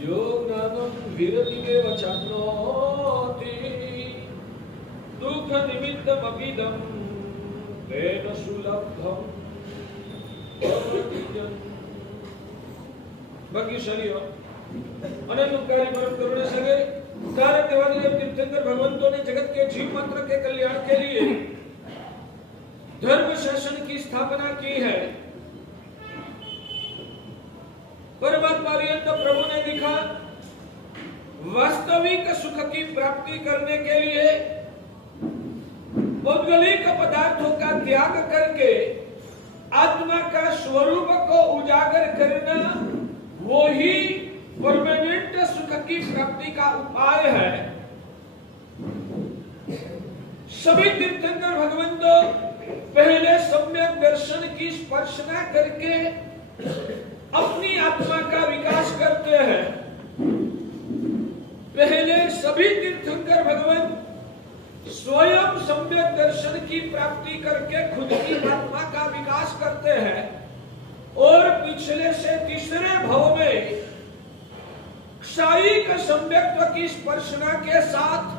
यो ज्ञानं विरतिमेव चाप्नोति दुःख निमित्तमभिदं तेन सुलभं बाकी शरीर अनंतकारी परम करुणा सगे सारे देवादेव तीर्थंकर भगवंतों ने जगत के जीव मात्र के कल्याण के लिए धर्म शासन की स्थापना की है। परमात्मा प्रभु ने लिखा वास्तविक सुख की प्राप्ति करने के लिए भौगोलिक पदार्थों का त्याग करके आत्मा का स्वरूप को उजागर करना वो ही परमानेंट सुख की प्राप्ति का उपाय है। सभी तीर्थंकर भगवंतों पहले सम्यक दर्शन की स्पर्शना करके अपनी आत्मा का विकास करते हैं। पहले सभी तीर्थंकर भगवान स्वयं सम्यक दर्शन की प्राप्ति करके खुद की आत्मा का विकास करते हैं और पिछले से तीसरे भाव में क्षायिक सम्यक्त्व की स्पर्शना के साथ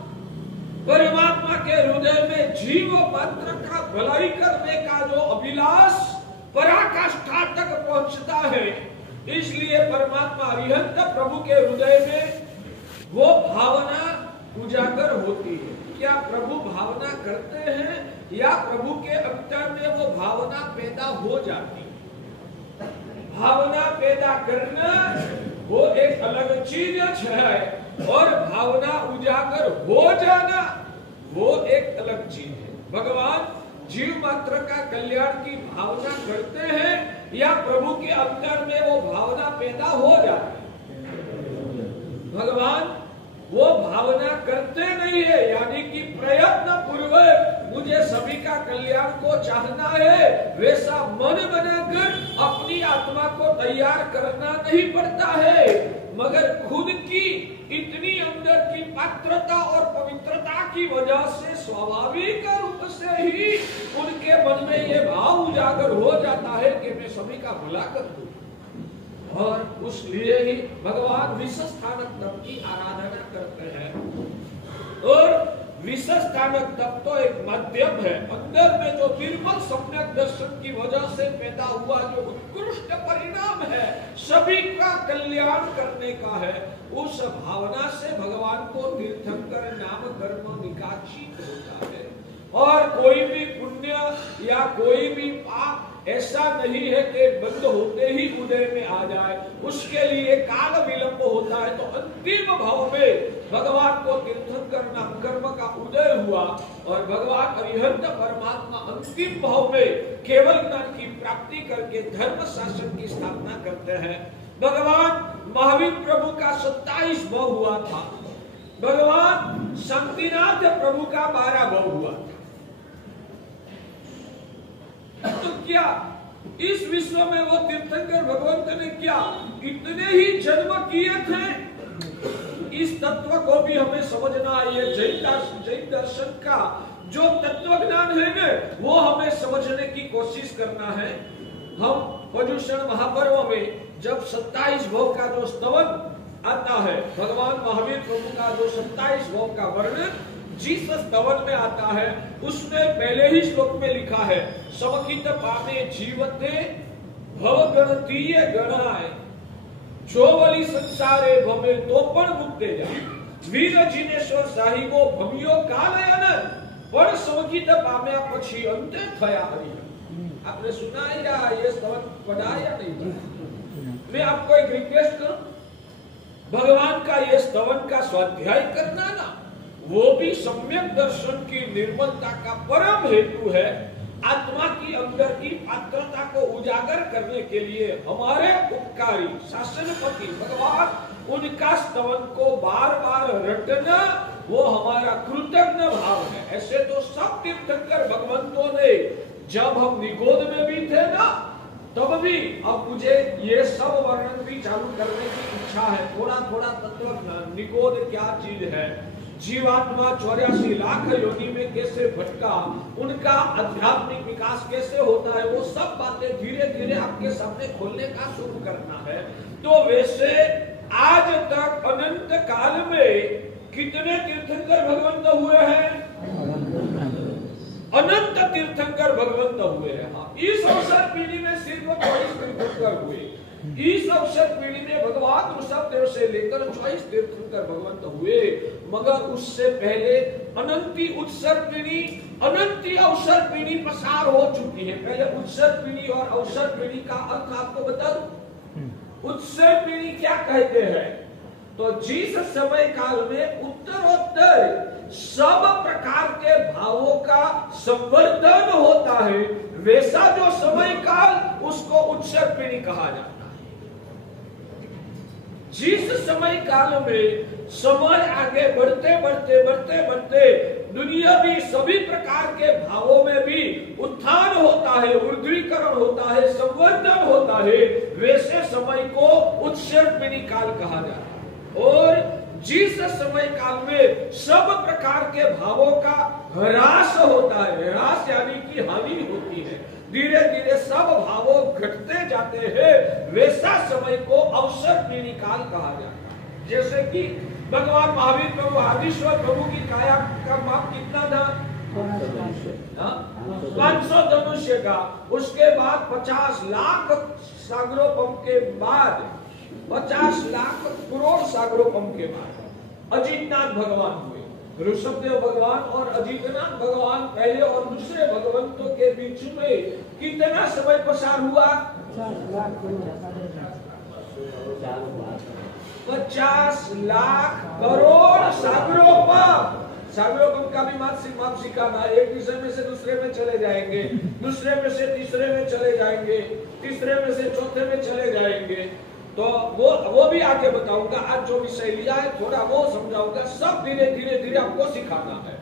परमात्मा के हृदय में जीव मात्र का भलाई करने का जो अभिलाष पराकाष्ठा तक पहुंचता है, इसलिए परमात्मा अरिहंत प्रभु के हृदय में वो भावना उजागर होती है। क्या प्रभु भावना करते हैं या प्रभु के अंतर में वो भावना पैदा हो जाती है? भावना पैदा करना वो एक अलग चीज है और भावना उजागर हो जाना वो एक अलग चीज है। भगवान जीव मात्र का कल्याण की भावना करते हैं या प्रभु के अंतर में वो भावना पैदा हो जाती है? भगवान वो भावना करते नहीं है, यानी कि प्रयत्न पूर्वक मुझे सभी का कल्याण को चाहना है, वैसा मन बनाकर अपनी आत्मा को तैयार करना नहीं पड़ता है, मगर खुद की इतनी अंदर की पात्रता और पवित्रता की वजह से स्वाभाविक रूप से ही उनके मन में ये भाव उजागर हो जाता है कि मैं सभी का भला कर दूं। और उसलिए ही भगवान विशस्थानक तप की आराधना करते हैं। और विशस्थानक तप तो एक माध्यम है, अंदर में जो निर्मल सम्यक दर्शन की वजह से पैदा हुआ जो उत्कृष्ट परिणाम है सभी का कल्याण करने का है, उस भावना से भगवान को तीर्थंकर नाम कर्म विकासित होता है। और कोई भी पुण्य या कोई भी पाप ऐसा नहीं है कि बंद होते ही उदय में आ जाए, उसके लिए काल विलंब होता है। तो अंतिम भाव में भगवान को तीर्थंकर नाम कर्म का उदय हुआ और भगवान अरिहंत परमात्मा अंतिम भाव में केवल ज्ञान की प्राप्ति करके धर्म शासन की स्थापना करते हैं। भगवान महावीर प्रभु का 27 भाव हुआ था, भगवान शांतिनाथ प्रभु का 12 भाव हुआ था। तो क्या इस विश्व में वो तीर्थंकर भगवंत ने क्या इतने ही जन्म किए थे? इस तत्व को भी हमें समझना है। ये जैन दर्शन का जो तत्व ज्ञान है ना, वो हमें समझने की कोशिश करना है। हम पर्युषण महापर्व में जब 27 भाव का जो स्तवन आता है, भगवान महावीर प्रभु का जो 27 भाव का वर्णन जिस स्तवन में आता है, उसमें पहले ही श्लोक में लिखा है समकित पामे जीवते भव गणतीय गणाय चोवली संसारे भमे तो पण मुक्ते जाए वीर जिनेश्वर साहिबो भमियो कालयन पर समकित पाम्या પછી અંતે થયા હરિ। आपने सुना है या ये स्तवन पढ़ा या नहीं पढ़ा? मैं आपको एक रिक्वेस्ट करूं, भगवान का ये स्तवन का स्वाध्याय करना ना, वो भी सम्यक दर्शन की निर्मलता का परम हेतु है। आत्मा की अंदर की पात्रता को उजागर करने के लिए हमारे उपकारी शासनपति भगवान उनका स्तवन को बार बार रटना वो हमारा कृतज्ञ भाव है। ऐसे तो सब तीर्थंकर भगवंतों ने, जब हम निगोद में भी थे ना तब भी, अब मुझे ये सब वर्णन भी चालू करने की इच्छा है। थोड़ा थोड़ा तत्व निगोद क्या चीज है, जीवात्मा 84 लाख योनि में कैसे भटका, उनका आध्यात्मिक विकास कैसे होता है, वो सब बातें धीरे धीरे आपके सामने खोलने का शुरू करना है। तो वैसे आज तक कितने तीर्थंकर भगवंत हुए हैं? अनंत तीर्थंकर भगवंत हुए हैं। हाँ, इस अवसर पीढ़ी में सिर्फ 24 तीर्थंकर हुए। इस अवसर पीढ़ी में भगवान ऋषभदेव से लेकर 24 तीर्थंकर भगवंत हुए, मगर उससे पहले अनंती उत्सर पीढ़ी, अनंती अवसर पीढ़ी पसार हो चुकी है। पहले उत्सर पीढ़ी और अवसर पीढ़ी का अर्थ आपको बता दूं। उत्सर पीढ़ी क्या कहते हैं? तो जिस समय काल में उत्तरोत्तर सब प्रकार के भावों का संवर्धन होता है, वैसा जो समय काल उसको उत्सर पीढ़ी कहा जाता है। जिस समय काल में समय आगे बढ़ते बढ़ते बढ़ते बढ़ते दुनिया भी सभी प्रकार के भावों में भी उत्थान होता है, ऊर्ध्वीकरण होता है, संवर्धन होता है, वैसे समय को उत्सर पीढ़ी काल कहा जाता है। और जिस समय काल में सब प्रकार के भावों का ह्रास होता है, ह्रास यानी कि हानि होती है, धीरे धीरे सब भावों घटते जाते हैं, वैसा समय को अवसर पीढ़ी काल कहा जाता है। जैसे कि भगवान महावीर प्रभु आदिश्वर प्रभु की काया का माप कितना था? 500 धनुष्य का। उसके बाद 50 लाख सागरोपम के बाद, 50 लाख करोड़ सागरोपम के बाद अजितनाथ भगवान हुए। ऋषभदेव भगवान और अजितनाथ भगवान पहले और दूसरे भगवंतों के बीच में कितना समय पसार हुआ? 50 लाख करोड़ सागरोपम। सागरोपम का भी माप सिखाना, एक विषय में से दूसरे में चले जाएंगे, दूसरे में से तीसरे में चले जाएंगे, तीसरे में से चौथे में चले जाएंगे। तो वो भी आगे बताऊंगा। आज जो विषय लिया है थोड़ा वो समझाऊंगा। सब धीरे धीरे धीरे आपको सिखाना है।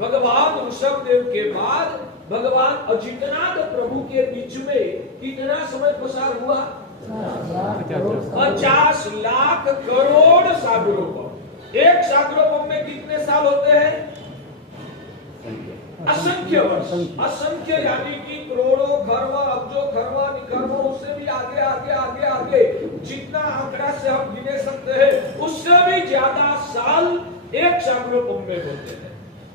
भगवान ऋषभदेव के बाद भगवान अजितनाथ प्रभु के बीच में कितना समय पसार हुआ? 50 लाख करोड़ सागरोपम। एक सागरोपम में कितने साल होते हैं? असंख्य वर्ष। असंख्य यानी कि करोड़ों, खरवा, अब्जों, खरवा, निखरवा, उससे भी आगे आगे आगे आगे जितना आंकड़ा से हम गिने सकते हैं, उससे भी ज्यादा साल एक सागरोपम में होते हैं।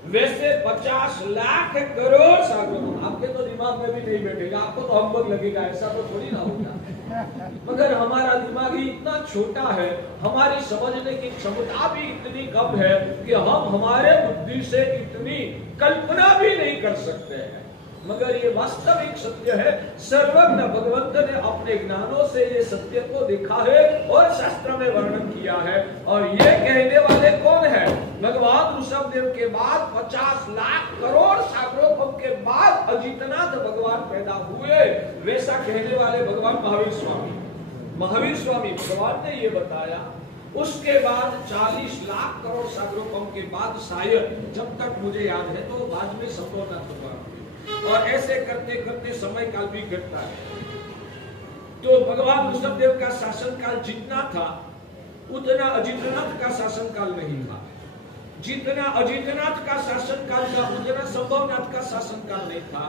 वैसे 50 लाख करोड़ सागरोपम आपके तो दिमाग में भी नहीं बैठेगा, आपको तो हम्बग लगेगा, ऐसा तो थोड़ी ना होगा। मगर हमारा दिमाग ही इतना छोटा है, हमारी समझने की क्षमता भी इतनी कम है कि हम हमारे बुद्धि से इतनी कल्पना भी नहीं कर सकते हैं। मगर ये वास्तविक सत्य है। सर्वज्ञ भगवंत ने अपने ज्ञानों से ये सत्य को देखा है और शास्त्र में वर्णन किया है। और ये कहने वाले कौन है? भगवान ऋषभदेव के बाद 50 लाख करोड़ सागरोपम के बाद अजितनाथ भगवान पैदा हुए, वैसा कहने वाले भगवान महावीर स्वामी। महावीर स्वामी भगवान ने ये बताया। उसके बाद 40 लाख करोड़ सागरोपम के बाद शायद, जब तक मुझे याद है, तो बाद में संभवनाथ भगवान। और ऐसे करते करते समय काल भी घटता है। तो भगवान ऋषभदेव का शासन काल जितना था उतना अजितनाथ का शासन काल नहीं था। जितना अजितनाथ का शासन काल था उतना संभवनाथ का शासन काल नहीं था।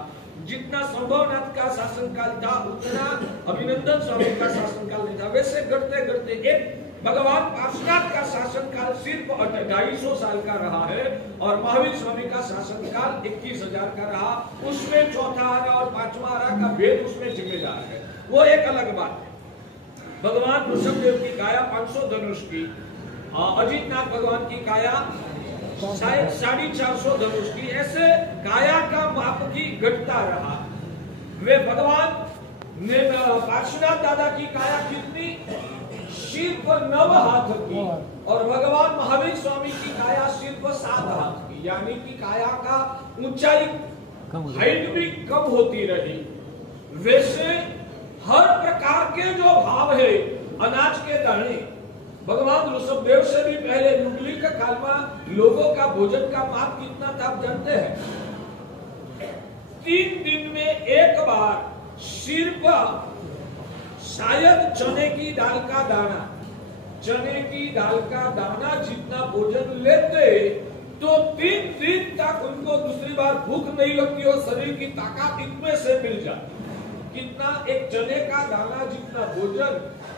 जितना संभवनाथ का शासन काल था उतना अभिनंदन स्वामी का शासन काल नहीं था। वैसे घटते घटते एक भगवान पार्श्वनाथ का शासन काल सिर्फ 250 साल का रहा है और महावीर स्वामी का शासन काल 21,000 का रहा। उसमें चौथा आरा और पांचवा आरा का भेद उसमें जिम्मेदार है, वो एक अलग बात है। भगवान ऋषभदेव की काया 500 धनुष की, अजितनाथ भगवान की काया शायद 450 धनुष की। ऐसे काया का माप की घटता रहा। वे भगवान ने पार्श्वनाथ दादा की काया कितनी? सिर्फ 9 हाथ की। और भगवान महावीर स्वामी की काया सिर्फ 7 हाथ की, यानी कि काया का ऊंचाई, हाइट भी कम होती रही। वैसे हर प्रकार के जो भाव है, अनाज के दाने, भगवान ऋषभदेव से भी पहले युगली का काल में लोगों का भोजन का माप कितना था आप जानते हैं? 3 दिन में एक बार सिर्फ शायद चने की दाल का दाना, चने की दाल का दाना जितना भोजन लेते तो 3 दिन तक उनको दूसरी बार भूख नहीं लगती और शरीर की ताकत इतने से मिल जाती। कितना? एक चने का दाना जितना भोजन,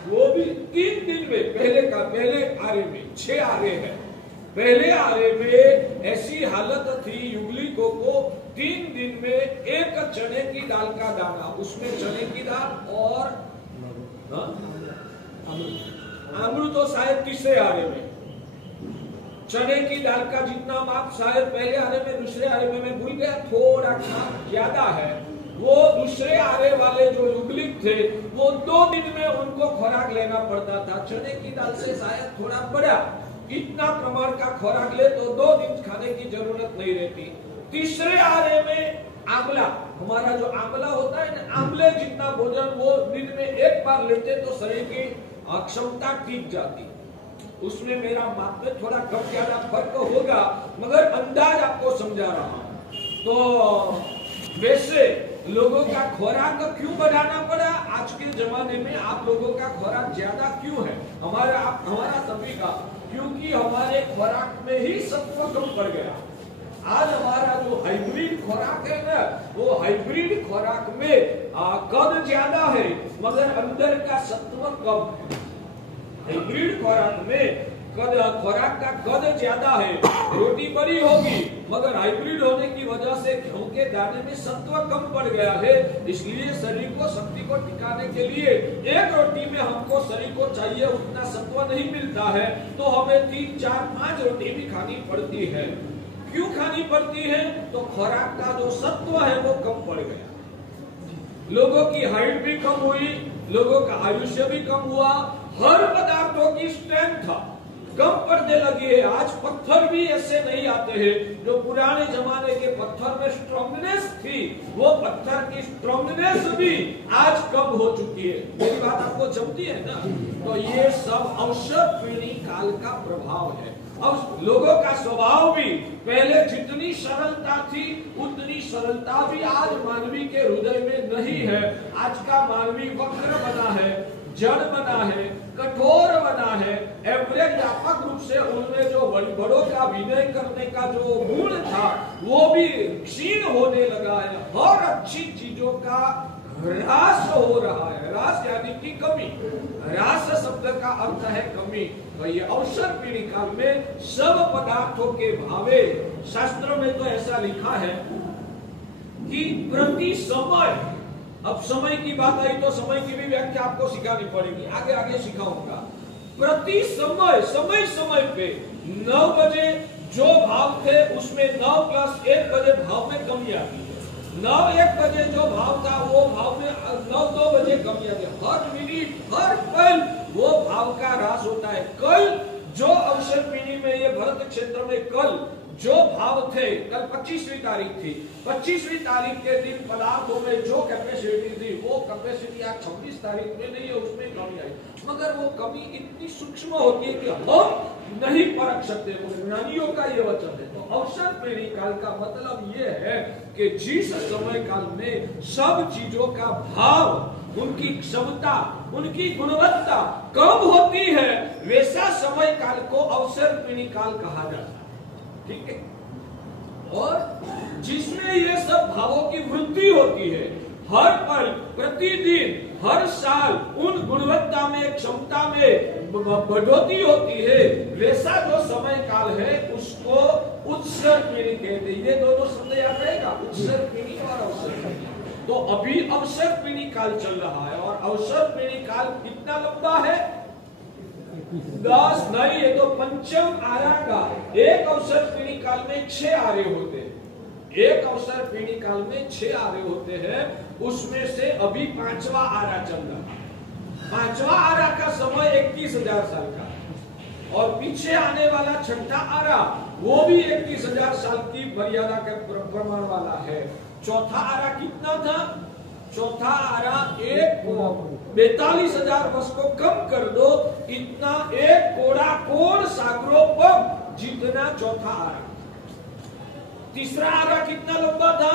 वो भी 3 दिन में। पहले आरे में 6 आरे हैं, पहले आरे में ऐसी हालत थी, युगलिकों को 3 दिन में एक चने की दाल का दाना, उसमें चने की दाल और अमृत तो शायद तीसरे आरे में, चने की दाल का जितना माप शायद पहले आरे में, दूसरे आरे में मैं भूल गया, थोड़ा ज्यादा है। वो दूसरे आरे वाले जो युगलिक थे वो 2 दिन में उनको खुराक लेना पड़ता था। चने की दाल से शायद थोड़ा बड़ा, इतना प्रमाण का खुराक ले तो 2 दिन खाने की जरूरत नहीं रहती। तीसरे आरे में आंवला, हमारा जो आंवला होता है ना, आंवले जितना भोजन वो दिन में एक बार लेते तो शरीर की क्षमता टिक जाती। उसमें मेरा माप में थोड़ा कम ज्यादा फर्क होगा, मगर अंदाज आपको समझा रहा हूं। तो वैसे लोगों का खुराक क्यों बढ़ाना पड़ा आज के जमाने में? आप लोगों का खुराक ज्यादा क्यों है, हमारा सभी का? क्योंकि हमारे खुराक में ही सत्व कम पड़ गया। आज हमारा जो हाइब्रिड खुराक है ना, वो हाइब्रिड खुराक में कद ज्यादा है मगर अंदर का सत्व कम है। हाइब्रिड खुराक में खुराक का कद ज्यादा है, रोटी बड़ी होगी मगर हाइब्रिड होने की वजह से गेहूं के दाने में सत्व कम पड़ गया है। इसलिए शरीर को शक्ति को टिकाने के लिए एक रोटी में हमको शरीर को चाहिए उतना सत्व नहीं मिलता है, तो हमें 3, 4, 5 रोटी भी खानी पड़ती है। क्यों खानी पड़ती है? तो खुराक का जो सत्व है वो कम पड़ गया। लोगों की हाइट भी कम हुई, लोगों का आयुष्य भी कम हुआ, हर पदार्थों की स्ट्रेंथ कम पड़ने लगी है। आज पत्थर भी ऐसे नहीं आते हैं जो पुराने जमाने के पत्थर में स्ट्रॉन्गनेस थी, वो पत्थर की स्ट्रॉन्गनेस भी आज कम हो चुकी है। मेरी बात आपको जमती है ना? तो ये सब अवसर पीढ़ी काल का प्रभाव है। अब लोगों का स्वभाव भी पहले जितनी सरलता थी उतनी सरलता भी आज मानवी के हृदय में नहीं है। आज का मानवी वक्र बना है, जड़ बना है, कठोर बना है। एवरेज व्यापक रूप से उनमें जो बड़ों का विनय करने का जो गुण था वो भी क्षीण होने लगा है। हर अच्छी चीजों का ह्रास हो रहा है। ह्रास यानी कि कमी। ह्रास शब्द का अर्थ है कमी। तो ये अवसर पीढ़ी काल में सब पदार्थों के भावे, शास्त्रों में तो ऐसा लिखा है कि प्रति समय, अब समय की बात आई तो समय की भी व्याख्या आपको सिखानी पड़ेगी, आगे आगे सिखाऊंगा। प्रति समय, समय समय पे 9 बजे जो भाव थे उसमें 9 + 1 बजे भाव में कमी आती है। 9 1 बजे जो भाव था वो भाव में 9 2 बजे कमी आती है। हर मिनट, हर पल वो भाव का ह्रास होता है। कल जो अवसर पीढ़ी में, ये भरत क्षेत्र में कल जो भाव थे, कल 25वीं तारीख थी, 25वीं तारीख के दिन पदार्थों में जो कैपेसिटी थी वो कैपेसिटी आज 26 तारीख में नहीं है, उसमें कमी आई। मगर वो कमी इतनी सूक्ष्म होती है कि हम नहीं परख सकते। ज्ञानियों का ये वचन है। तो अवसर पीढ़ी काल का मतलब ये है कि जिस समय काल में सब चीजों का भाव, उनकी क्षमता, उनकी गुणवत्ता कम होती है, वैसा समय काल को अवसर पीढ़ी काल कहा जाता है। ठीक है? और जिसमें ये सब भावों की वृद्धि होती है, हर पल, प्रतिदिन, हर साल उन गुणवत्ता में, क्षमता में बढ़ोतरी होती है, वैसा जो समय काल है उसको उत्सर पीढ़ी कहते हैं। ये दोनों शब्द याद रहेगा, उत्सर पीढ़ी और अवसर पीढ़ी। तो अभी अवसर पीढ़ी काल चल रहा है और अवसर पीढ़ी काल कितना लंबा है? 10 नहीं, ये तो पंचम आरा का। एक अवसर पीढ़ी काल में 6 आरे होते हैं। एक अवसर पीढ़ी काल में 6 आरे होते हैं, उसमें से अभी 5वां आरा चल रहा है। 5वां आरा का समय 31,000 साल का, और पीछे आने वाला 6ठा आरा वो भी 31,000 साल की मर्यादा के प्रमाण वाला है। चौथा आरा कितना था? चौथा आरा 42,000 वर्ष को कम कर दो, इतना एक कोड़ा कोण सागरोपम जितना चौथा आरा। तीसरा आरा कितना लंबा था?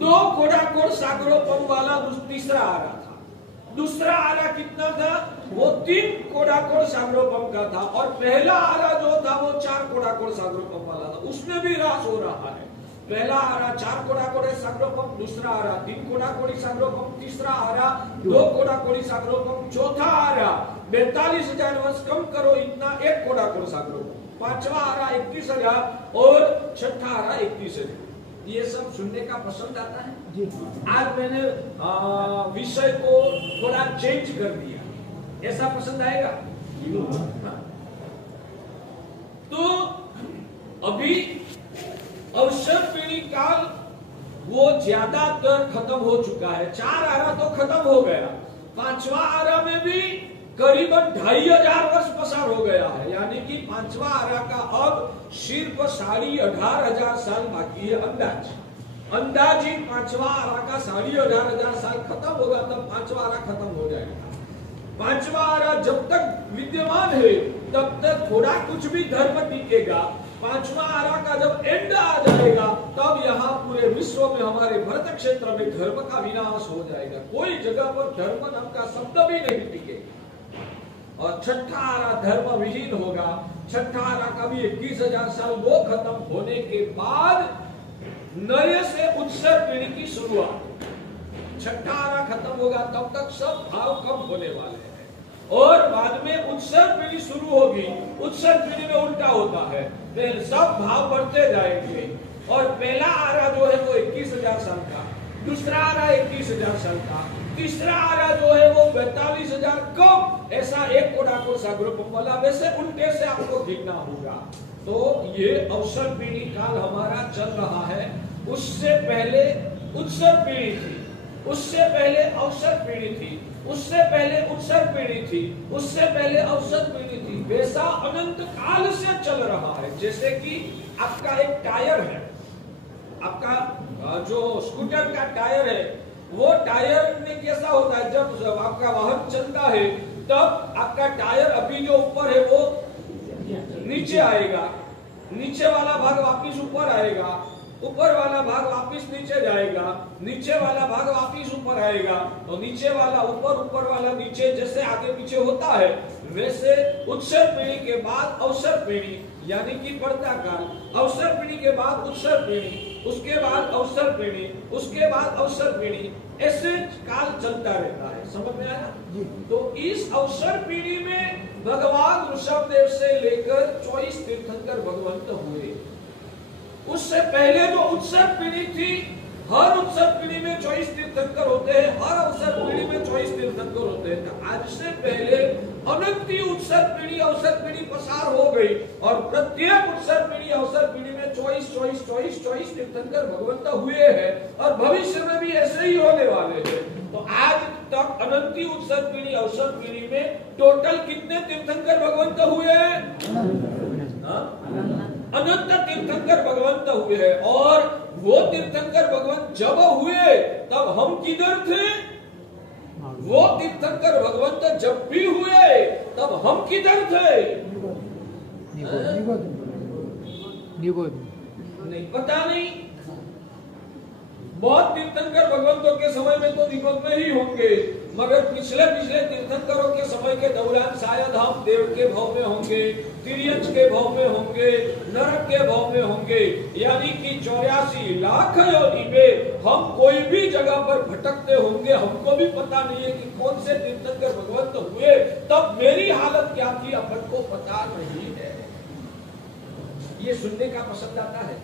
2 कोड़ा कोण सागरोपम वाला तीसरा आरा था। दूसरा आरा कितना था? वो 3 कोड़ा कोण सागरोपम का था। और पहला आरा जो था वो 4 कोड़ा कोण सागरोपम वाला था। उसमें भी ह्रास हो रहा है। पहला आरा 4 कोड़ा कोड़ी सागरोपम, दूसरा आरा 3 कोड़ा कोड़ी सागरोपम, तीसरा आरा 2 कोड़ा कोड़ी सागरोपम, चौथा आरा 42,000 वर्ष कम करो, इतना एक कोड़ा करो सागरों। 5वां आरा 31,000 और 6ठा आरा 31,000। ये सब सुनने का पसंद आता है जी। आज मैंने विषय को थोड़ा चेंज कर दिया, ऐसा पसंद आएगा? तो अभी अवसर पीढ़ी काल वो ज्यादातर खत्म हो चुका है। 4 आरा तो खत्म हो गया, 5वां आरा में भी करीबन 2,500 वर्ष पसार हो गया है। यानी कि 5वां आरा का अब सिर्फ 18,500 साल बाकी है। अंदाजित 5वां आरा का 18,500 साल खत्म होगा, तब 5वां आरा खत्म हो जाएगा। 5वां आरा जब तक विद्यमान है तब तक थोड़ा कुछ भी धर्म टिकेगा। 5वां आरा का जब एंड आ जाएगा तब यहाँ पूरे विश्व में, हमारे भारत क्षेत्र में धर्म का विनाश हो जाएगा। कोई जगह पर धर्म नाम का शब्द भी नहीं टिकेगा। और 6ठा आरा धर्म विहीन होगा। 6ठा आरा का भी 21,000 साल वो खत्म होने के बाद नए से उत्सर पीढ़ी की शुरुआत। 6ठा आरा खत्म होगा तब तक सब भाव कम होने वाले हैं और बाद में उत्सर पीढ़ी शुरू होगी। उत्सर पीढ़ी में उल्टा होता है, फिर सब भाव बढ़ते जाएंगे और पहला आरा जो है वो 21,000 साल का, दूसरा आरा 21,000 साल का, तीसरा आरा जो है वो 42,000 कम। ऐसा एक कोड़ा को सागरों वाला वैसे उल्टे से आपको गिनना होगा। तो ये अवसर पीढ़ी काल हमारा चल रहा है। उससे पहले उत्सर पीढ़ी थी, उससे पहले अवसर पीढ़ी थी, उससे पहले उत्सर पीढ़ी थी, उससे पहले अवसर पीढ़ी थी। वैसा अनंत काल से चल रहा है। जैसे कि आपका एक टायर है, आपका जो स्कूटर का टायर है, वो टायर में कैसा होता है, जब आपका वाहन चलता है तब आपका टायर अभी जो ऊपर है वो नीचे आएगा, नीचे वाला भाग वापिस ऊपर आएगा, ऊपर वाला भाग वापिस नीचे जाएगा, नीचे वाला भाग वापिस ऊपर आएगा, तो नीचे वाला ऊपर, ऊपर वाला नीचे, जैसे आगे पीछे होता है वैसे उत्सर पीढ़ी के बाद अवसर पीढ़ी यानी कि बढ़ता काल, अवसर पीढ़ी के बाद उत्सर पीढ़ी, उसके बाद अवसर पीढ़ी, उसके बाद अवसर पीढ़ी, ऐसे काल चलता रहता है। समझ में आया? तो इस अवसर पीढ़ी में भगवान ऋषभदेव से लेकर 24 तीर्थंकर भगवंत हुए। उससे पहले जो उत्सर पीढ़ी थी, हर उत्सर पीढ़ी में 24 तीर्थंकर होते हैं, हर अवसर पीढ़ी में 24 तीर्थंकर होते हैं। तो आज से पहले अनंती उत्सर पीढ़ी अवसर पीढ़ी पसार हो गई और प्रत्येक उत्सर पीढ़ी अवसर पीढ़ी में 24 तीर्थंकर भगवंत हुए हैं और भविष्य में भी ऐसे ही होने वाले हैं। तो आज तक अनंती उत्सर पीढ़ी अवसर पीढ़ी में टोटल कितने तीर्थंकर भगवंत हुए हैं? अनंत तीर्थंकर भगवंत हुए हैं। और वो तीर्थंकर भगवंत जब हुए तब हम किधर थे? वो तीर्थंकर भगवंत जब भी हुए तब हम किधर थे? नहीं, पता नहीं। बहुत तीर्थंकर भगवंतों के समय में तो निपट नहीं होंगे, मगर पिछले तीर्थंकरों के समय के दौरान शायद हम देव के भाव में होंगे, तिर्यंच के भाव में होंगे, नरक के भाव में होंगे। यानी कि 84 लाख योनि में हम कोई भी जगह पर भटकते होंगे। हमको भी पता नहीं है कि कौन से तीर्थंकर भगवंत हुए, तब मेरी हालत क्या थी अपन को पता नहीं है। ये सुनने का पसंद आता है।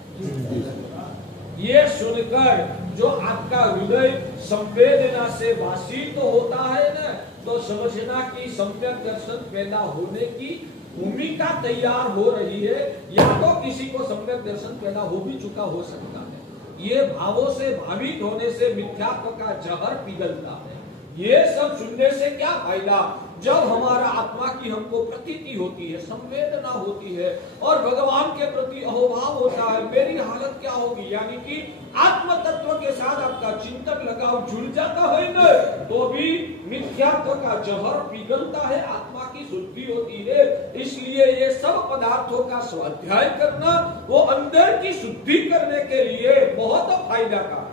ये सुनकर जो आपका हृदय संवेदना से वासित तो होता है ना, तो समझना कि सम्यक दर्शन पैदा होने की भूमिका तैयार हो रही है, या तो किसी को सम्यक दर्शन पैदा हो भी चुका हो सकता है। ये भावों से भावित होने से मिथ्यात्व का जहर पिघलता है। ये सब सुनने से क्या फायदा, जब हमारा आत्मा की हमको प्रतीति होती है, संवेदना होती है और भगवान के प्रति अहोभाव होता है, मेरी हालत क्या होगी। यानी कि आत्म तत्व के साथ आपका चिंतन लगाव जुड़ जाता है न, तो भी मिथ्यात्व का जहर पिघलता है, आत्मा की शुद्धि होती है। इसलिए ये सब पदार्थों का स्वाध्याय करना वो अंदर की शुद्धि करने के लिए बहुत फायदा का।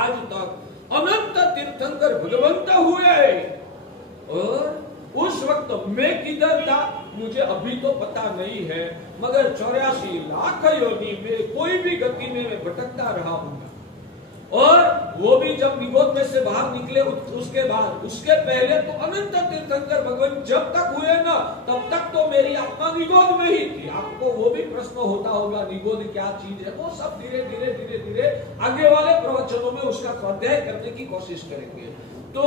आज तक अनंत तीर्थंकर भगवंत हुए और उस वक्त मैं किधर था मुझे अभी तो पता नहीं है, मगर 84 लाख योनि में कोई भी गति में मैं भटकता रहा हूँ और वो भी जब निगोद में से बाहर निकले उसके बाद, उसके पहले तो अनंत तीर्थंकर भगवान जब तक हुए ना तब तक तो मेरी आत्मा निगोद में ही थी। आपको वो भी प्रश्न होता होगा निगोद क्या चीज है, वो सब धीरे धीरे धीरे धीरे आगे वाले प्रवचनों में उसका स्वाध्याय करने की कोशिश करेंगे। तो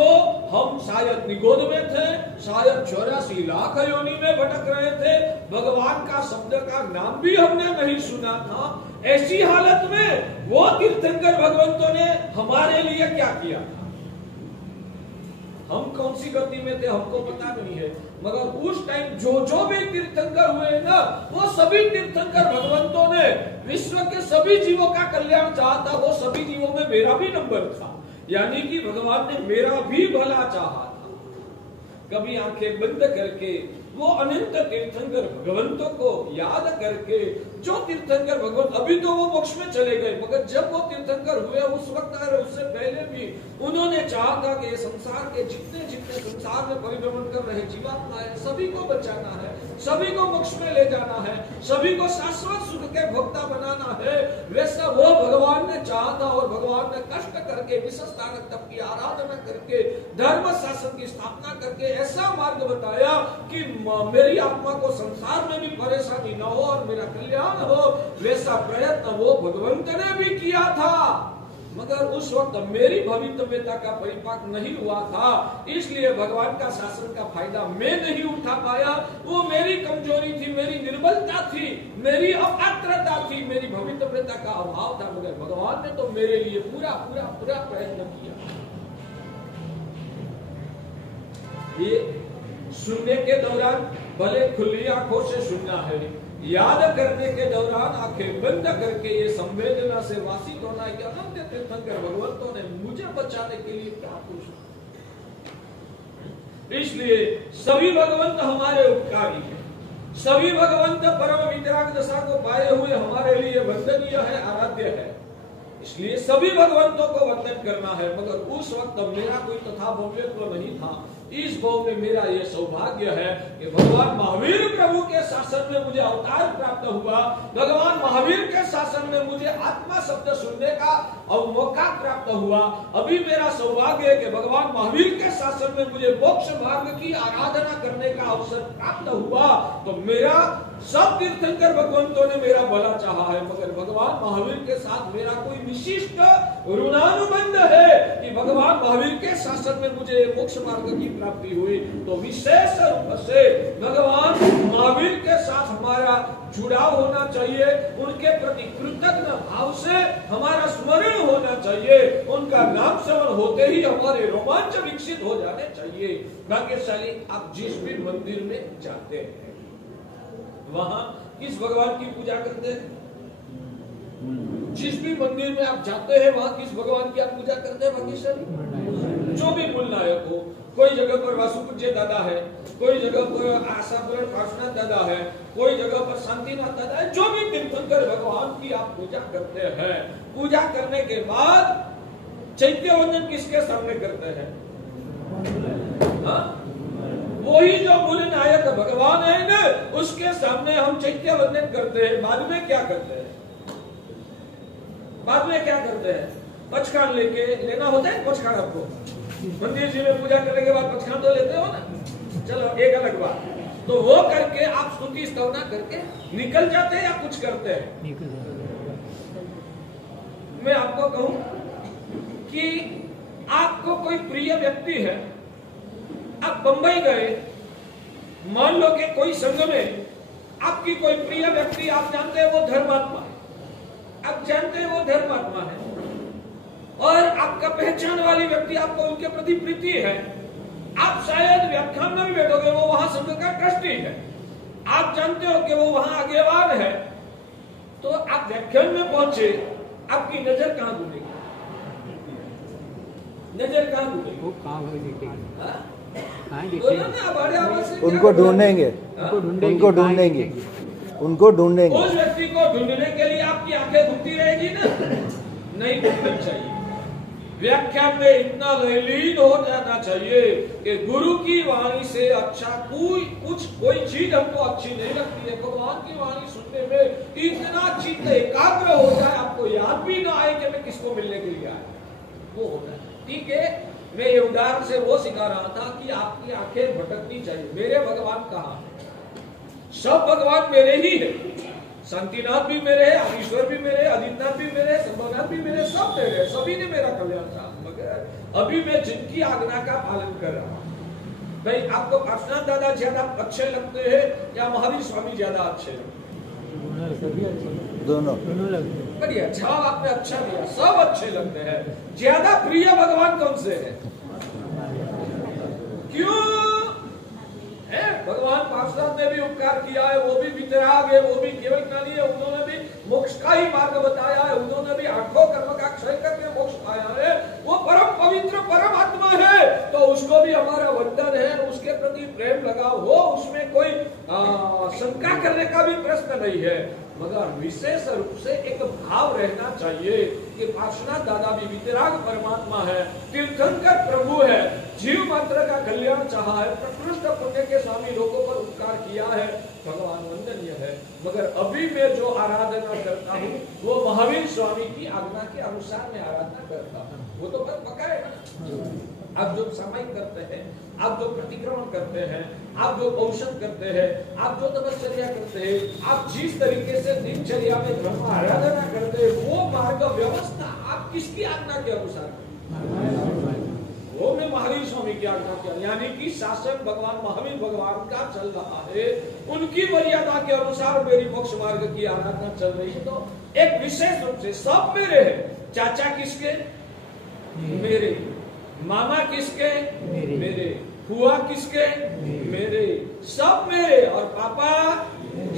हम शायद निगोद में थे, शायद 84 लाख योनि में भटक रहे थे, भगवान का शब्द का नाम भी हमने नहीं सुना था। ऐसी हालत में वो तीर्थंकर भगवंतों ने हमारे लिए क्या किया था? हम कौन सी गति में थे हमको पता नहीं है, मगर उस टाइम जो भी तीर्थंकर हुए ना, वो सभी तीर्थंकर भगवंतों ने विश्व के सभी जीवों का कल्याण चाहा था। वो सभी जीवों में मेरा भी नंबर था, यानी कि भगवान ने मेरा भी भला चाहा था। कभी आंखें बंद करके वो अनंत तीर्थंकर भगवंतों को याद करके, जो तीर्थंकर भगवंत अभी तो वो मोक्ष में चले गए, मगर जब वो तीर्थंकर हुए उस वक्त उससे पहले भी उन्होंने चाहा था कि ये संसार के जितने जितने संसार में परिभ्रमण कर रहे जीवात्मा है सभी को बचाना है, सभी को मोक्ष में ले जाना है, सभी को शाश्वत सुख के भोक्ता बनाना है। वैसा वो भगवान ने चाहा था और भगवान ने कष्ट करके विशेषता तप की आराधना करके धर्म शासन की स्थापना करके ऐसा मार्ग बताया कि मेरी आत्मा को संसार में भी परेशानी न हो और मेरा कल्याण हो। वैसा प्रयत्न वो भगवंत ने भी किया था, मगर उस वक्त मेरी भवितव्यता का परिपाक नहीं हुआ था, इसलिए भगवान का शासन का फायदा मैं नहीं उठा पाया। वो मेरी कमजोरी थी, मेरी निर्बलता थी, मेरी अपात्रता थी, मेरी भवितव्यता का अभाव था, मगर भगवान ने तो मेरे लिए पूरा पूरा पूरा प्रयत्न किया। ये सुनने के दौरान भले खुली आंखों से सुनना है, याद करने के दौरान आंखें बंद करके ये संवेदना से वासित होना है कि अनंत तीर्थंकर भगवंतों ने मुझे बचाने के लिए क्या कुछ। इसलिए सभी भगवंत हमारे उपकारी हैं, सभी भगवंत परम वितराग दशा को पाए हुए हमारे लिए वंदनीय है, आराध्य है। इसलिए सभी भगवंतों को वंदन करना है, मगर उस वक्त मेरा कोई तथा भव्यत्व नहीं था। इस भाव में मेरा यह सौभाग्य है कि भगवान महावीर प्रभु के शासन में मुझे अवतार प्राप्त हुआ, भगवान महावीर के शासन में मुझे आत्मा शब्द सुनने का और मौका प्राप्त हुआ। अभी मेरा सौभाग्य है कि भगवान महावीर के शासन में मुझे मोक्ष मार्ग की आराधना करने का अवसर प्राप्त हुआ। तो मेरा सब तीर्थंकर भगवंतों ने मेरा भला चाहा है, मगर भगवान महावीर के साथ मेरा कोई विशिष्ट ऋणानुबंध है कि भगवान महावीर के शासन में मुझे मोक्ष मार्ग की प्राप्ति हुई। तो विशेष रूप से भगवान महावीर के साथ हमारा जुड़ाव होना चाहिए, उनके प्रति कृतज्ञ भाव से हमारा स्मरण होना चाहिए, उनका नाम श्रवण होते ही हमारे रोमांच विकसित हो जाने चाहिए। भाग्यशाली आप जिस भी मंदिर में जाते हैं वहां किस भगवान की पूजा करते हैं? जिस भी मंदिर में आप जाते हैं वहां किस भगवान की आप पूजा करते हैं? भाग्यशाली जो भी मूलनायक हो, कोई जगह पर वासुपूज्य दादा है, कोई जगह पर आशापुरण पार्श्वनाथ दादा है, कोई जगह पर शांतिनाथ दादा है, जो भी तीर्थंकर भगवान की आप पूजा करते हैं, पूजा करने के बाद चैत्य वंदन किसके सामने करते हैं? वही जो मूल नायक भगवान है ना, उसके सामने हम चैत्य वंदन करते हैं। बाद में क्या करते हैं? बाद में क्या करते हैं? पचखान लेना होता है। पचखान आपको मंदिर जी में पूजा करने के बाद पचखान तो लेते हो ना, चलो एक अलग बात। तो वो करके आप स्तुति स्तवना करके निकल जाते हैं या कुछ करते हैं? मैं आपको कहूं कि आपको कोई प्रिय व्यक्ति है, आप बंबई गए, मान लो कि कोई संघ में आपकी कोई प्रिय व्यक्ति आप जानते हैं वो धर्मात्मा है, आप जानते हैं वो धर्मात्मा है, और आपका पहचान वाली व्यक्ति आपको उनके प्रति प्रीति है, आप शायद व्याख्यान में भी बैठोगे, वो वहां संघ का ट्रस्टी है, आप जानते हो कि वो वहां आगेवान है, तो आप व्याख्यान में पहुंचे, आपकी नजर कहां घूमेगी? नजर कहां घूमेगी? वो कहां उनको ढूंढेंगे, उनको ढूंढेंगे, उनको ढूंढेंगे। उस व्यक्ति को ढूंढने के लिए आपकी आंखें घूमती रहेगी ना? नहीं घूमनी चाहिए। व्याख्यान में इतना लीन हो जाना चाहिए कि गुरु की वाणी से अच्छा कोई चीज हमको अच्छी नहीं लगती है। भगवान की वाणी सुनने में इतना चित्त एकाग्र हो जाए, आपको याद भी ना आए कि मैं किसको मिलने के लिए आया। वो होता है। ठीक है, मैं ये उदाहरण से वो सिखा रहा था कि आपकी आंखें भटकनी चाहिए। मेरे भगवान कहाँ है? सब भगवान मेरे ही है। शांतिनाथ भी मेरे है, अधीश्वर भी मेरे, आदित्यनाथ भी मेरे, संभवनाथ भी मेरे, सब मेरे है। सभी ने मेरा कल्याण चाहा, मगर अभी मैं जिनकी आज्ञा का पालन कर रहा हूँ। भाई आपको पार्श्वनाथ दादा ज्यादा अच्छे लगते हैं या महावीर स्वामी ज्यादा अच्छे लगते हैं? दोनों बढ़िया जवाब आपने अच्छा दिया, सब अच्छे लगते हैं। ज्यादा प्रिय भगवान कौन से है? क्यों है? भगवान पार्श्वनाथ ने भी उपकार किया है, वो भी वितराग है, वो भी केवल ज्ञानी है, उन्होंने भी मोक्ष का ही मार्ग बताया है, उन्होंने भी 8 कर्म का क्षय करके मोक्ष पाया है। वो परम पवित्र परम आत्मा है, तो उसको भी हमारा वंदन है, उसके प्रति प्रेम लगाव हो, उसमें कोई शंका करने का भी प्रश्न नहीं है। मगर विशेष रूप से एक भाव रहना चाहिए कि पार्श्वनाथ दादा भी वितराग परमात्मा है, तीर्थंकर प्रभु है, जीव मात्र का कल्याण चाहा है, प्रकृष्ट पुण्य के स्वामी लोगों पर उपकार किया है, भगवान वंदनीय है। मगर अभी मैं जो आराधना करता हूँ वो महावीर स्वामी की आज्ञा के अनुसार मैं आराधना करता हूँ। वो तो बस पक्का है ना। आप जो सामायिक करते हैं, आप जो प्रतिक्रमण करते हैं, आप जो औषध करते हैं, आप जो तपश्चर्या करते हैं, आप जिस तरीके से दिनचर्या में धर्म आराधना करते हैं, वो मार्ग व्यवस्था आप किसकी आज्ञा के अनुसार करते हैं? वो मैं महावीर स्वामी की आज्ञा के, यानी कि शासन भगवान महावीर भगवान का चल रहा है, उनकी मर्यादा के अनुसार मेरी मोक्ष मार्ग की आराधना चल रही है। तो एक विशेष रूप से सब मेरे हैं। चाचा किसके? मेरे। मामा किसके? मेरे। फुआ किसके? मेरे। सब मेरे। और पापा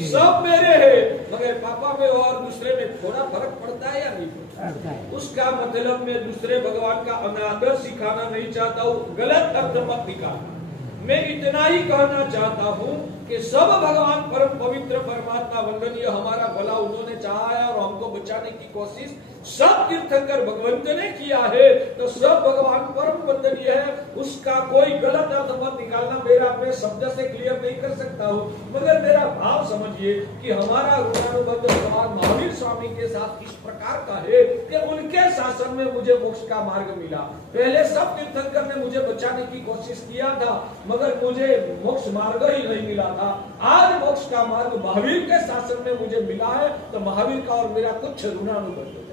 सब मेरे हैं। मगर पापा में और दूसरे में थोड़ा फर्क पड़ता है या नहीं पड़ता? उसका मतलब मैं दूसरे भगवान का अनादर सिखाना नहीं चाहता हूँ, गलत अर्थ मत निकालना। मैं इतना ही कहना चाहता हूँ कि सब भगवान परम पवित्र परमात्मा वंदनीय, हमारा भला उन्होंने चाहा है और हमको बचाने की कोशिश सब तीर्थंकर भगवंत ने किया है। तो सब भगवान परम वंदनीय है, उसका कोई गलत अर्थ मत निकालना। मेरा मैं शब्द से क्लियर नहीं कर सकता हूँ, मगर मेरा भाव समझिए कि हमारा ऋणानुबंध भगवान महावीर स्वामी के साथ इस प्रकार का है कि उनके शासन में मुझे मोक्ष का मार्ग मिला। पहले सब तीर्थंकर ने मुझे बचाने की कोशिश किया था, मगर मुझे मोक्ष मार्ग ही नहीं मिला था। आज मोक्ष का मार्ग महावीर के शासन में मुझे मिला है, तो महावीर का और मेरा कुछ ऋणानुबंध है।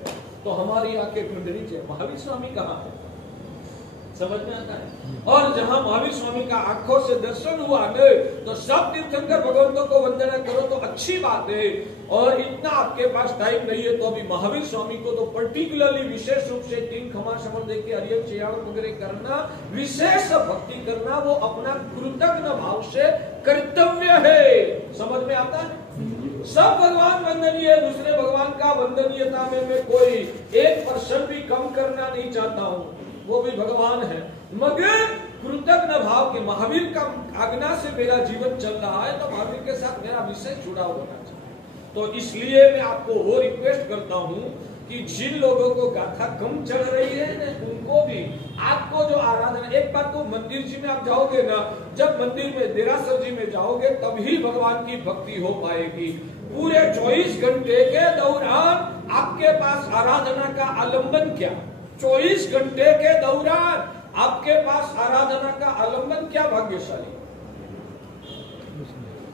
तो हमारी आंखें ढूंढनी चाहिए, महावीर स्वामी कहाँ है? समझ में आता है? और जहां महावीर स्वामी का आंखों से दर्शन हुआ न, तो सब तीर्थंकर भगवंतों को वंदना करो तो अच्छी बात है। और इतना आपके पास टाइम नहीं है तो अभी महावीर स्वामी को तो पर्टिकुलरली विशेष रूप से 3 खमा समझ दे के हरियम चियाण वगैरह करना, विशेष भक्ति करना, वो अपना कृतज्ञ भाव से कर्तव्य है। समझ में आता है? सब भगवान वंदनीय, दूसरे भगवान का वंदनीयता में मैं कोई 1% भी कम करना नहीं चाहता हूँ, वो भी भगवान है। मगर कृतज्ञ भाव के महावीर का आज्ञा से मेरा जीवन चल रहा है, तो महावीर के साथ मेरा विषय जुड़ा होना चाहिए। तो इसलिए मैं आपको वो रिक्वेस्ट करता हूँ कि जिन लोगों को गाथा कम चल रही है ना, उनको भी आपको जो आराधना, एक बात तो मंदिर जी में आप जाओगे ना, जब मंदिर में देरासर जी में जाओगे तभी भगवान की भक्ति हो पाएगी। पूरे 24 घंटे के दौरान आपके पास आराधना का आलम्बन क्या? 24 घंटे के दौरान आपके पास आराधना का आलम्बन क्या? भाग्यशाली।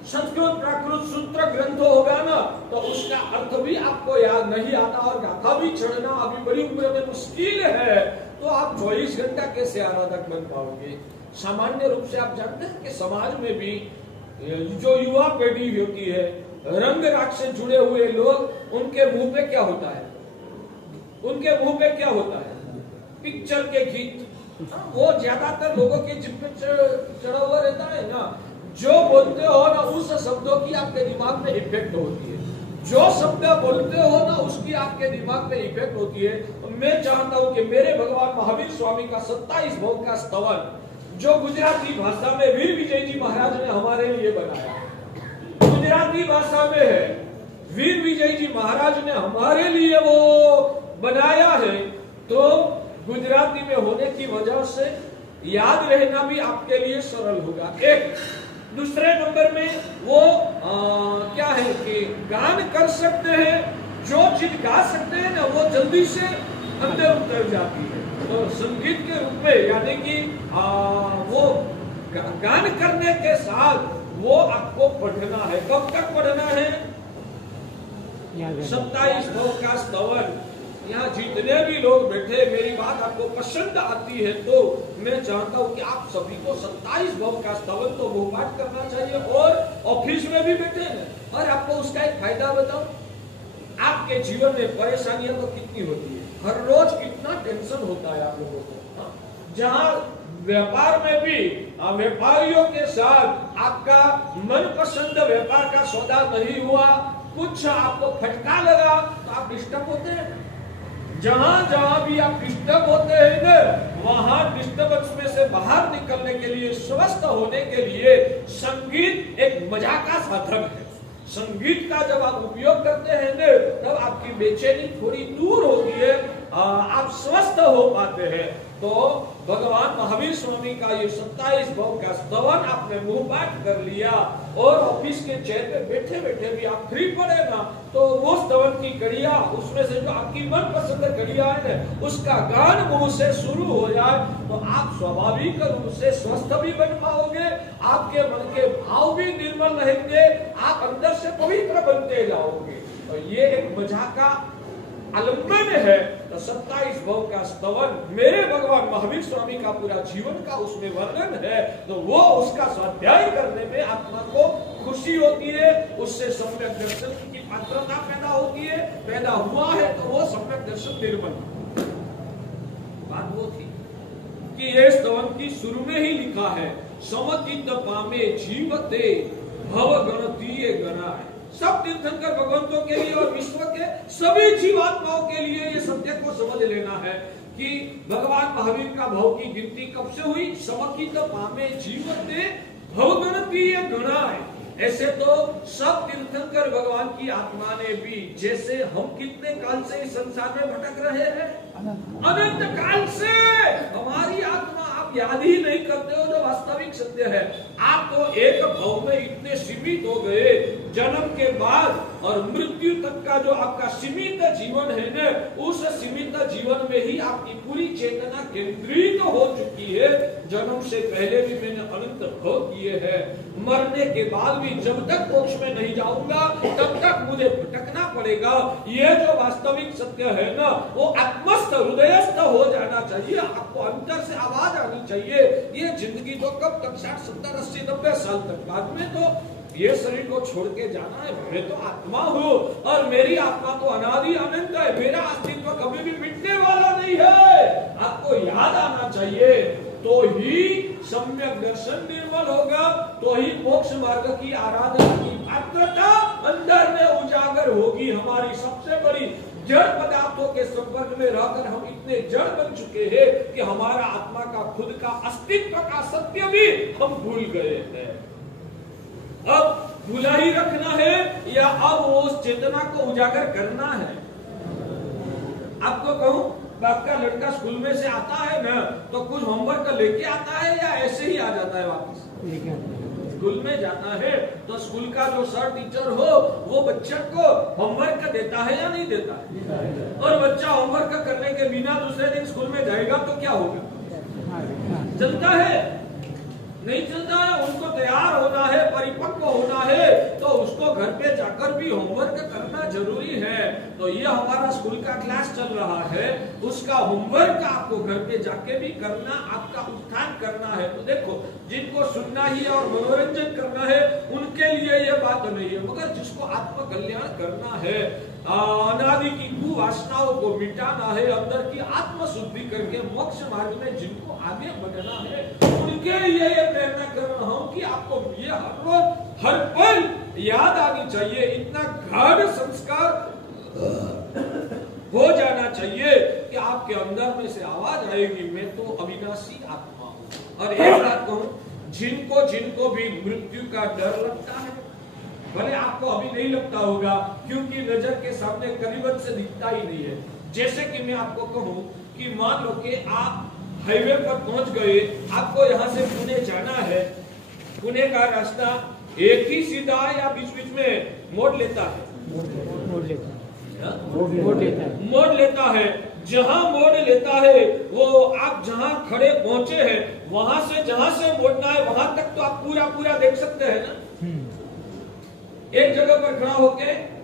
संस्कृत प्राकृत सूत्र ग्रंथ होगा ना, तो उसका अर्थ भी आपको याद नहीं आता और गाथा भी चढ़ना अभी बड़ी उम्र में मुश्किल है, तो आप 24 घंटा कैसे आराधक बन पाओगे? सामान्य रूप से आप जानते हैं कि समाज में भी जो युवा पीढ़ी होती है, रंग राग से जुड़े हुए लोग, उनके मुंह पे क्या होता है? उनके मुंह पे क्या होता है? पिक्चर के गीत। वो ज्यादातर लोगों के जिप पे चढ़ा हुआ रहता है ना। जो बोलते हो ना, उस शब्दों की आपके दिमाग में इफेक्ट होती है। जो शब्द बोलते हो ना, उसकी आपके दिमाग में इफेक्ट होती है। मैं चाहता हूं कि मेरे भगवान महावीर स्वामी का 27 भोग का स्तवन, जो गुजराती भाषा में वीर विजय जी महाराज ने हमारे लिए बनाया, गुजराती भाषा में है, वीर विजय जी महाराज ने हमारे लिए वो बनाया है, तो गुजराती में होने की वजह से याद रहना भी आपके लिए सरल होगा। एक दूसरे नंबर में वो क्या है कि गान कर सकते हैं, जो चीज गा सकते हैं ना, वो जल्दी से अंदर उतर जाती है। तो संगीत के रूप में यानी कि वो गान करने के साथ वो आपको पढ़ना है। कब तक पढ़ना है? 27 भव का स्तवन। यहाँ जितने भी लोग बैठे, मेरी बात आपको पसंद आती है तो मैं चाहता हूँ कि आप सभी को 27 भव का स्तवन तो मुहपाठ करना चाहिए। और ऑफिस में भी बैठे हैं, और आपको उसका एक फायदा बताऊं, आपके जीवन में परेशानियां तो कितनी होती है, हर रोज कितना टेंशन होता है आप लोगों को। जहाँ व्यापार में भी व्यापारियों के साथ आपका मनपसंद व्यापार का सौदा नहीं हुआ, कुछ आपको फटका लगा तो आप डिस्टर्ब होते हैं। जहां जहां भी आप डिस्टर्ब होते हैं ना, वहां डिस्टर्बेंस में से बाहर निकलने के लिए, स्वस्थ होने के लिए संगीत एक मजा का साधन है। संगीत का जब आप उपयोग करते हैं ना, तब आपकी बेचैनी थोड़ी दूर होती है, आप स्वस्थ हो पाते हैं। तो भगवान महावीर स्वामी का ये 27 भव का स्तवन आपने मुहपाठ कर लिया, और ऑफिस के चेयर पे बैठे बैठे भी आप फ्री पड़े ना, तो वो स्तवन की कड़िया, उसमें से जो आपकी मनपसंद कड़िया है ना, उसका गान मुंह से शुरू हो जाए तो आप स्वाभाविक रूप से स्वस्थ भी बन पाओगे, आपके मन के भाव भी निर्मल रहेंगे, आप अंदर से पवित्र बनते जाओगे। और ये एक मजा का आलम्बन है। तो 27 भव का स्तवन मेरे भगवान महावीर स्वामी का पूरा जीवन का उसमें वर्णन है, तो वो उसका स्वाध्याय करने में आत्मा को खुशी होती है, उससे सम्यक दर्शन की पात्रता पैदा होती है, पैदा हुआ है तो वो सम्यक दर्शन निर्मल। बात वो थी कि ये स्तवन की शुरू में ही लिखा है, समचित्त पामे जीवते भव गणतीय गणाय। सब तीर्थंकर भगवंतों के लिए और विश्व के सभी जीवात्माओं के लिए ये सत्य को समझ लेना है कि भगवान महावीर का भव की गिनती कब से हुई? समकित पामे जीवते भवगणतीय गणाय। ऐसे तो सब तीर्थंकर भगवान की आत्मा ने भी, जैसे हम कितने काल से इस संसार में भटक रहे हैं, अनंत काल से हमारी आत्मा, आप याद ही नहीं करते हो जो वास्तविक सत्य है। आप तो एक भव में इतने सीमित हो गए, जन्म के बाद और मृत्यु तक का जो आपका सीमित जीवन है ना, उस सीमित जीवन में ही आपकी पूरी चेतना केंद्रित हो चुकी है। जन्म से पहले भी मैंने अनंत भव किए हैं, मरने के बाद भी जब तक मोक्ष में नहीं जाऊंगा तब तक मुझे भटकना पड़ेगा। ये जो वास्तविक सत्य है ना, वो आत्मस्थ हृदयस्थ हो जाना चाहिए, आपको अंतर से आवाज आनी चाहिए। ये जिंदगी तो कब तक 60, 70, 80, 90 साल तक, बाद में तो ये शरीर को छोड़ के जाना है। मैं तो आत्मा हूँ और मेरी आत्मा तो अनादि अनंत है, मेरा अस्तित्व कभी भी मिटने वाला नहीं है। आपको याद आना चाहिए, तो ही सम्यक दर्शन निर्मल होगा, तो ही मोक्ष मार्ग की आराधना की पात्रता अंदर में उजागर होगी। हमारी सबसे बड़ी जड़ पदार्थों के संपर्क में रहकर हम इतने जड़ बन चुके हैं कि हमारा आत्मा का खुद का अस्तित्व का सत्य भी हम भूल गए हैं। अब भूला ही रखना है या अब उस चेतना को उजागर करना है? आपको कहूं, आपका लड़का स्कूल में से आता है ना, तो कुछ होमवर्क लेके आता है या ऐसे ही आ जाता है वापस? स्कूल में जाता है तो स्कूल का जो सर टीचर हो वो बच्चे को होमवर्क देता है या नहीं देता है? और बच्चा होमवर्क करने के बिना दूसरे दिन स्कूल में जाएगा तो क्या होगा? चलता है? नहीं चलता है। उनको तैयार होना है, परिपक्व होना है, तो उसको घर पे जाकर भी होमवर्क करना जरूरी है। तो ये हमारा स्कूल का क्लास चल रहा है, उसका होमवर्क आपको घर पे जाके भी करना, आपका उत्थान करना है। तो देखो, जिनको सुनना ही और मनोरंजन करना है उनके लिए ये बात नहीं है, मगर जिसको आत्म कल्याण करना है, अनादि की कुवासनाओं को मिटाना है, अंदर की आत्म शुद्धि करके मोक्ष मार्ग में जिनको आगे बढ़ना है, उनके लिए ये प्रेरणा कर रहा हूं कि आपको ये हर रोज हर पल याद आनी चाहिए। इतना गाढ़ संस्कार हो जाना चाहिए कि आपके अंदर में से आवाज आएगी, मैं तो अविनाशी आत्मा हूं। और एक बात कहूं, जिनको जिनको भी मृत्यु का डर लगता है, भले आपको अभी नहीं लगता होगा क्योंकि नजर के सामने करीबन से दिखता ही नहीं है। जैसे कि मैं आपको कहूं कि मान लो कि आप हाईवे पर पहुंच गए, आपको यहाँ से पुणे जाना है, पुणे का रास्ता एक ही सीधा या बीच बीच में मोड़ लेता है? मोड़ लेता है। जहां मोड़ लेता है वो आप जहां खड़े पहुंचे हैं वहां से जहां से मोड़ना है वहां तक तो आप पूरा पूरा देख सकते हैं ना। एक जगह पर खड़ा होके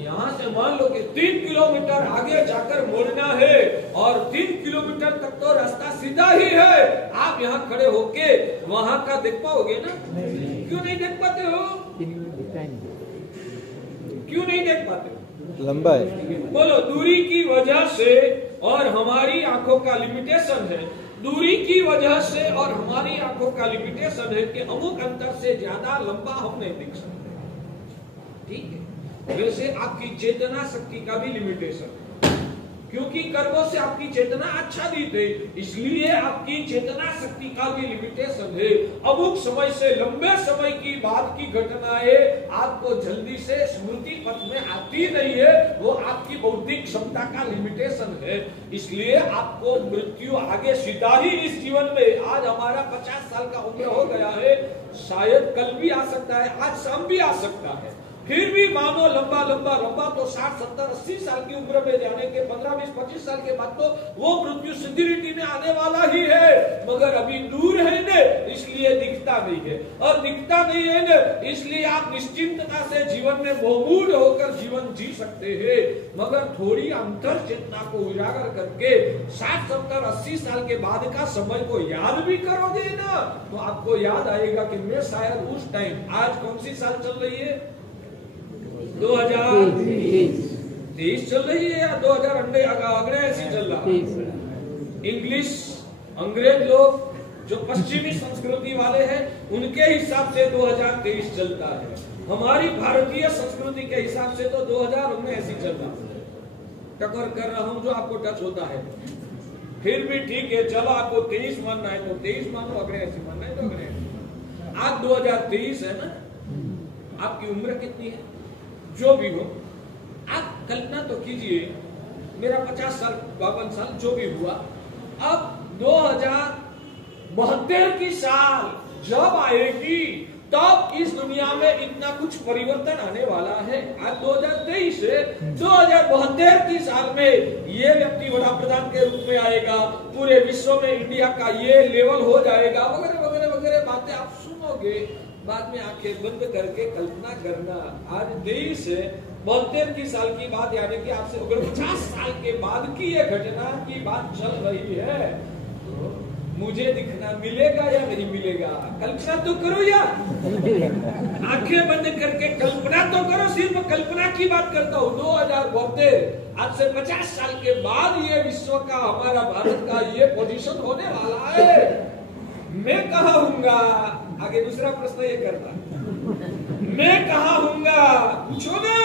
यहां से मान लो कि 3 किलोमीटर आगे जाकर मोड़ना है और 3 किलोमीटर तक तो रास्ता सीधा ही है। आप यहाँ खड़े होके वहां का देख पाओगे ना? क्यों नहीं देख पाते हो? क्यों नहीं देख पाते? लंबा है। बोलो, दूरी की वजह से और हमारी आंखों का लिमिटेशन है। दूरी की वजह से और हमारी आंखों का लिमिटेशन है कि अमुक अंतर से ज्यादा लंबा हम नहीं देख सकते। ठीक है। वैसे आपकी चेतना शक्ति का भी लिमिटेशन है, क्योंकि कर्मों से आपकी चेतना आच्छादित है, इसलिए आपकी चेतना शक्ति का भी लिमिटेशन है। अमुक समय से लंबे समय की बाद की घटनाएं आपको जल्दी से स्मृति पथ में आती नहीं है, वो आपकी बौद्धिक क्षमता का लिमिटेशन है। इसलिए आपको मृत्यु आगे सीधा ही इस जीवन में, आज हमारा 50 साल का उम्र हो गया है, शायद कल भी आ सकता है, आज शाम भी आ सकता है। फिर भी मानो लंबा लंबा लंबा तो 60, 70, 80 साल की उम्र में जाने के 15, 20, 25 साल के बाद तो वो मृत्यु सिंदूरिटी में आने वाला ही है, मगर अभी दूर है न, इसलिए दिखता नहीं है। और दिखता नहीं है न, इसलिए आप निश्चिंतता से जीवन में मोहमूड होकर जीवन जी सकते हैं। मगर थोड़ी अंतर चेतना को उजागर करके 60, 70, 80 साल के बाद का समय को याद भी करोगे ना, तो आपको याद आएगा कि मैं शायद उस टाइम, आज कौन सी साल चल रही है? 2023 चल रही है या 2000 ऐसी चल रहा? इंग्लिश अंग्रेज लोग जो पश्चिमी संस्कृति वाले हैं उनके हिसाब से 2023 चलता है, हमारी भारतीय संस्कृति के हिसाब से तो 2019 चल रहा है। टकर कर रहा हूं जो आपको टच होता है, फिर भी ठीक है, चलो आपको 23 मानना है तो 23 मानो, अंग्रेजी मानना है तो अंग्रेजी। आज 2023 है ना, आपकी उम्र कितनी है? जो भी हो, आप कल्पना तो कीजिए, मेरा 50 साल 52 साल जो भी हुआ, अब 2072 की साल जब आएगी तब इस दुनिया में इतना कुछ परिवर्तन आने वाला है। आज 2023 से 2072 की साल में ये व्यक्ति बड़ा प्रधान के रूप में आएगा, पूरे विश्व में इंडिया का ये लेवल हो जाएगा, वगैरह वगैरह वगैरह बातें आप सुनोगे। बाद में आंखें बंद करके कल्पना करना, आज 23 से 72 की साल की बात, यानी कि आपसे अगर 50 साल के बाद की ये घटना की बात चल रही है, तो मुझे दिखना मिलेगा या नहीं मिलेगा? कल्पना तो करो यार, आंखें बंद करके कल्पना तो करो। सिर्फ कल्पना की बात करता हूँ। 2072, आज से 50 साल के बाद ये विश्व का, हमारा भारत का ये पोजीशन होने वाला है। मैं कहा हूँगा, आगे दूसरा प्रश्न ये करता, मैं कहा हूँगा, पूछो ना।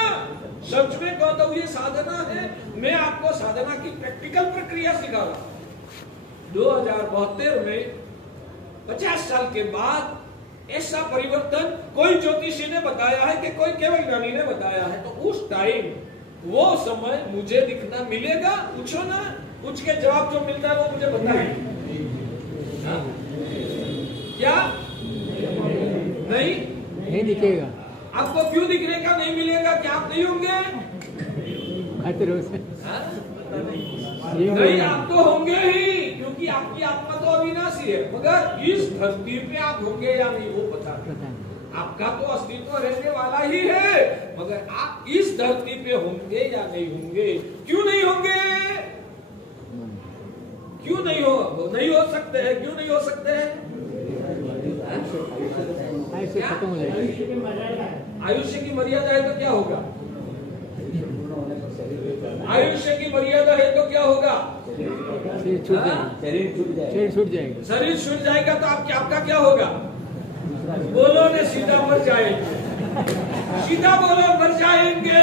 सच में कहता हूँ ये साधना है, मैं आपको साधना की प्रैक्टिकल प्रक्रिया सिखा रहा हूँ। 2072 में 50 साल के बाद ऐसा परिवर्तन कोई ज्योतिषी ने बताया है कि कोई केवल ज्ञानी ने बताया है, तो उस टाइम वो समय मुझे दिखना मिलेगा? पूछो ना, पूछ के जवाब जो मिलता है वो मुझे बताइए। क्या नहीं दिखेगा? आपको क्यों दिखने का नहीं मिलेगा? क्या आप नहीं होंगे? नहीं, आप तो होंगे ही, क्योंकि आपकी आत्मा तो अविनाशी है। मगर इस धरती पे आप होंगे या नहीं वो पता नहीं। आपका तो अस्तित्व रहने वाला ही है, मगर आप इस धरती पे होंगे या नहीं होंगे? क्यों नहीं होंगे? क्यों नहीं हो सकते हैं? क्यों नहीं हो सकते हैं? खत्म हो जाएगा। आयुष्य की मर्यादा है तो क्या होगा? आयुष्य की मर्यादा है तो क्या होगा? शरीर छूट जाएगा। शरीर छूट जाएगा तो आपका क्या होगा? बोलो ने, सीधा मर जाएंगे। सीधा बोलो, मर जाएंगे।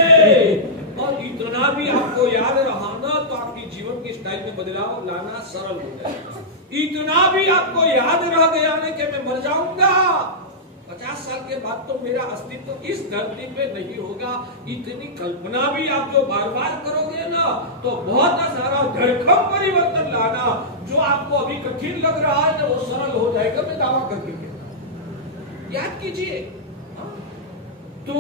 और इतना भी आपको याद रहा ना तो आपकी जीवन की स्टाइल में बदलाव लाना सरल हो जाएगा। इतना भी आपको याद रह गया ना कि मैं मर जाऊंगा, 50 साल के बाद तो मेरा अस्तित्व इस धरती पे नहीं होगा, इतनी कल्पना भी आप जो बार बार करोगे ना, तो बहुत सारा धड़कम परिवर्तन लाना जो आपको अभी कठिन लग रहा है ना, वो सरल हो जाएगा। मैं दावा करके कहता हूं, याद कीजिए। तो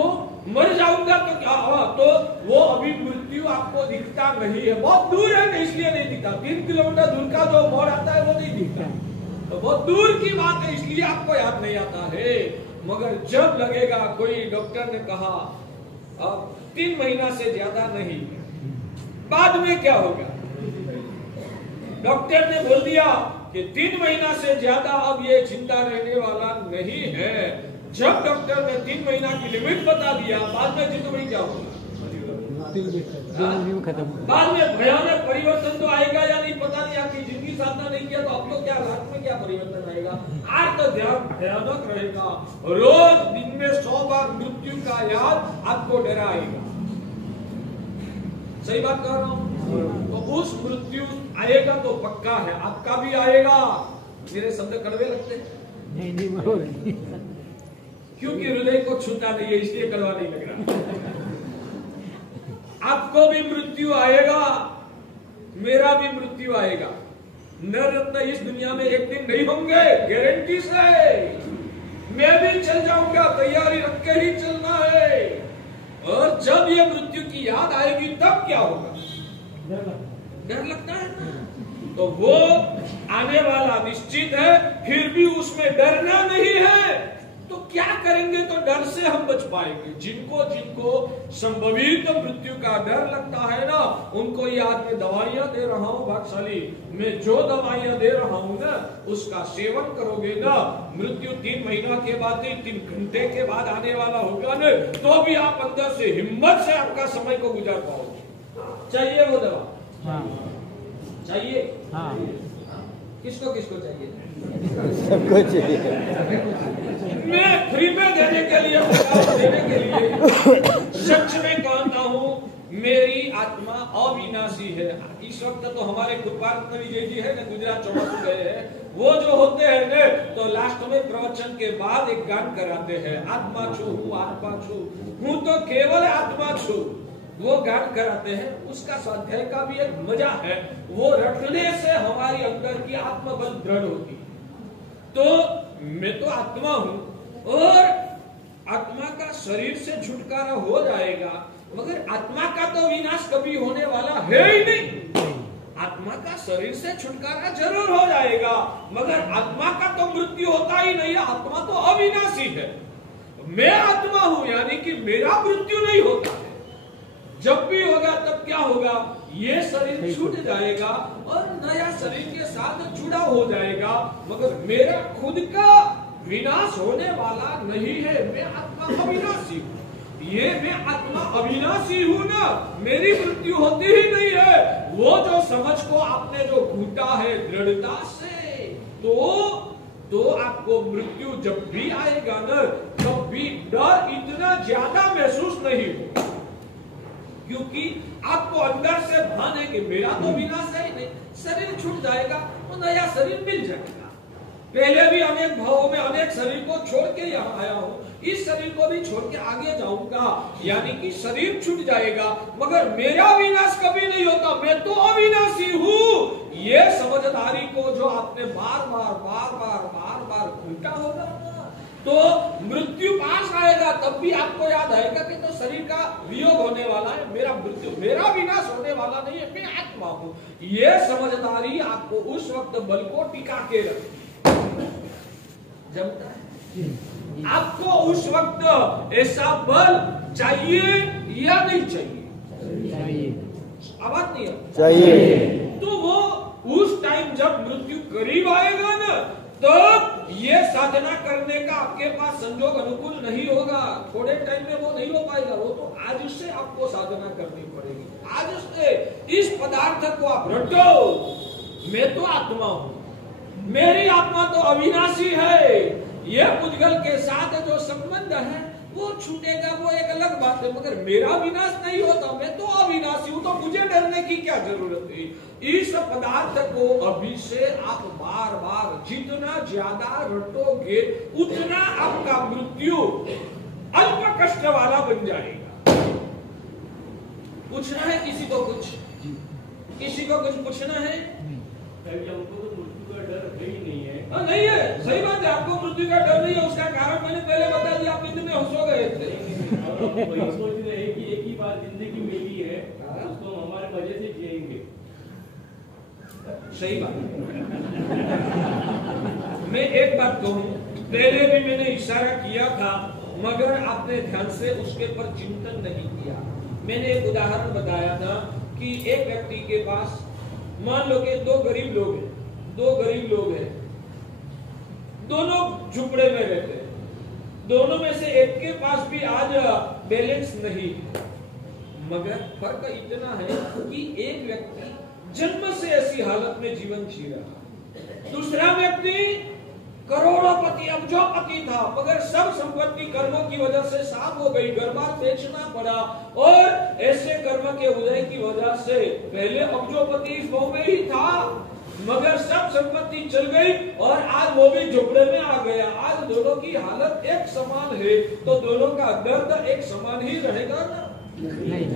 मर जाऊंगा तो क्या हुआ? तो वो अभी मृत्यु आपको दिखता नहीं है, बहुत दूर है, इसलिए नहीं दिखता। 3 किलोमीटर दूर का जो मोड़ आता है वो नहीं दिखता, तो बहुत दूर की बात है, इसलिए आपको याद नहीं आता है। मगर जब लगेगा, कोई डॉक्टर ने कहा अब 3 महीना से ज्यादा नहीं, बाद में क्या होगा? डॉक्टर ने बोल दिया कि 3 महीना से ज्यादा अब ये चिंता रहने वाला नहीं है। जब डॉक्टर ने 3 महीना की लिमिट बता दिया, बाद में जिंदगी क्या होगा? बाद में भयानक परिवर्तन तो आएगा या नहीं पता नहीं। आपकी जिंदगी साधना नहीं किया तो आपको क्या लाइफ में क्या परिवर्तन आएगा? आज तो ध्यान भयानक रहेगा। रोज दिन में 100 बार मृत्यु का याद आपको डराएगा। सही बात कर रहा हूँ? तो उस मृत्यु आएगा तो पक्का है, आपका भी आएगा। मेरे शब्द कड़वे लगते हैं? नहीं, क्योंकि हृदय को छूता नहीं है, इसलिए कड़वा नहीं लग रहा। आपको भी मृत्यु आएगा, मेरा भी मृत्यु आएगा। नर रत्न इस दुनिया में एक दिन नहीं होंगे, गारंटी से। मैं भी चल जाऊंगा, तैयारी रख के ही चलना है। और जब ये मृत्यु की याद आएगी तब क्या होगा? डर लगता है ना? तो वो आने वाला निश्चित है, फिर भी उसमें डरना नहीं है। तो क्या करेंगे तो डर से हम बच पाएंगे? जिनको जिनको संभवित मृत्यु का डर लगता है ना, उनको ये आज मैं दवाइयां दे रहा हूं भागशाली। मैं जो दवाइयां दे रहा हूं ना, उसका सेवन करोगे ना, मृत्यु 3 महीना के बाद नहीं, 3 घंटे के बाद आने वाला होगा ना, तो भी आप अंदर से हिम्मत से आपका समय को गुजार पाओगे। चाहिए वो दवा? चाहिए? हाँ। किसको किसको चाहिए? सबको चाहिए। मैं फ्री में देने के लिए सच में कहता हूँ, मेरी आत्मा अविनाशी है। इस वक्त तो हमारे कृपारत्न विजय जी है ना, गुजरात चौमासू गए हैं। वो जो होते हैं ना, तो लास्ट में प्रवचन के बाद एक गान कराते हैं, आत्मा छू हूँ, आत्मा छू हूँ, तो केवल आत्मा छू। वो गान कराते हैं, उसका स्वाध्याय का भी एक मजा है। वो रटने से हमारी अंदर की आत्मबल दृढ़ होती है। तो मैं तो आत्मा हूं और आत्मा का शरीर से छुटकारा हो जाएगा, मगर आत्मा का तो विनाश कभी होने वाला है ही नहीं। आत्मा का शरीर से छुटकारा जरूर हो जाएगा, मगर आत्मा का तो मृत्यु होता ही नहीं है। आत्मा तो अविनाशी है। मैं आत्मा हूं, यानी कि मेरा मृत्यु नहीं होता है। जब भी होगा तब क्या होगा? ये शरीर छूट जाएगा और नया शरीर के साथ जुड़ा हो जाएगा, मगर मेरा खुद का विनाश होने वाला नहीं है। मैं आत्मा अविनाशी हूँ। ये मैं आत्मा अविनाशी हूँ ना, मेरी मृत्यु होती ही नहीं है। वो जो समझ को आपने जो घूटा है दृढ़ता से, तो आपको मृत्यु जब भी आएगा ना, तब भी डर इतना ज्यादा महसूस नहीं होगा, क्योंकि आपको अंदर से भान है कि मेरा तो विनाश है ही नहीं। शरीर छूट जाएगा तो नया शरीर मिल जाएगा। पहले भी अनेक भावों में अनेक शरीर को छोड़ के यहाँ आया हूँ, इस शरीर को भी छोड़ के आगे जाऊंगा। यानी कि शरीर छूट जाएगा, मगर मेरा विनाश कभी नहीं होता। मैं तो अविनाशी हूँ। ये समझदारी को जो आपने बार बार घूटा होगा, तो मृत्यु पास आएगा तब भी आपको याद आएगा कि तो शरीर का वियोग होने वाला है, मेरा विनाश होने वाला नहीं है, मैं आत्मा हूँ। ये समझदारी आपको उस वक्त बल को टिका के रखे। जमता है? आपको उस वक्त ऐसा बल चाहिए या नहीं चाहिए? आवाज नहीं है? चाहिए। तो वो उस टाइम जब मृत्यु करीब आएगा ना, तो ये साधना करने का आपके पास संजोग अनुकूल नहीं होगा। थोड़े टाइम में वो नहीं हो पाएगा। वो तो आज से आपको साधना करनी पड़ेगी। आज से इस पदार्थ को आप रटो। मैं तो आत्मा हूँ, मेरी आत्मा तो अविनाशी है। ये पुद्गल के साथ जो संबंध है वो छूटेगा, वो एक अलग बात है, मगर मेरा विनाश नहीं होता। मैं तो अविनाशी हूँ, तो मुझे डरने की क्या जरूरत है? इस पदार्थ को अभी से आप बार बार जितना ज्यादा रटोगे, उतना आपका मृत्यु अल्प कष्ट वाला बन जाएगा। पूछना है किसी को कुछ? किसी को कुछ पूछना है? हमको तो मृत्यु का डर है ही नहीं है। नहीं है, सही बात है। आपको मृत्यु का डर नहीं है, उसका कारण मैंने पहले बता दिया, आप नींद में सो गए थे। वही सोच रहे हैं कि एक ही बार जिंदगी मिली है, उसको हम हमारे मजे से जिएंगे। सही बात। मैं एक बात कहूं, पहले भी मैंने इशारा किया था, मगर आपने ध्यान से उसके पर चिंतन नहीं किया। मैंने एक उदाहरण बताया था कि एक व्यक्ति के पास, मान लो कि दो गरीब लोग हैं, दोनों झुपड़े में रहते हैं, दोनों में से एक के पास भी आज बैलेंस नहीं है, मगर फर्क इतना है कि एक व्यक्ति जन्म से ऐसी हालत में जीवन जी रहा, दूसरा व्यक्ति करोड़पति अब्जोपति था, मगर सब संपत्ति कर्मों की वजह से साफ हो गई, घर बार बेचना पड़ा, और ऐसे कर्म के उदय की वजह से पहले अब्जोपति इस भाव में ही था, मगर सब संपत्ति चल गई और आज वो भी झोपड़े में आ गया। आज दोनों की हालत एक समान है, तो दोनों का दर्द एक समान ही रहेगा ना? नहीं।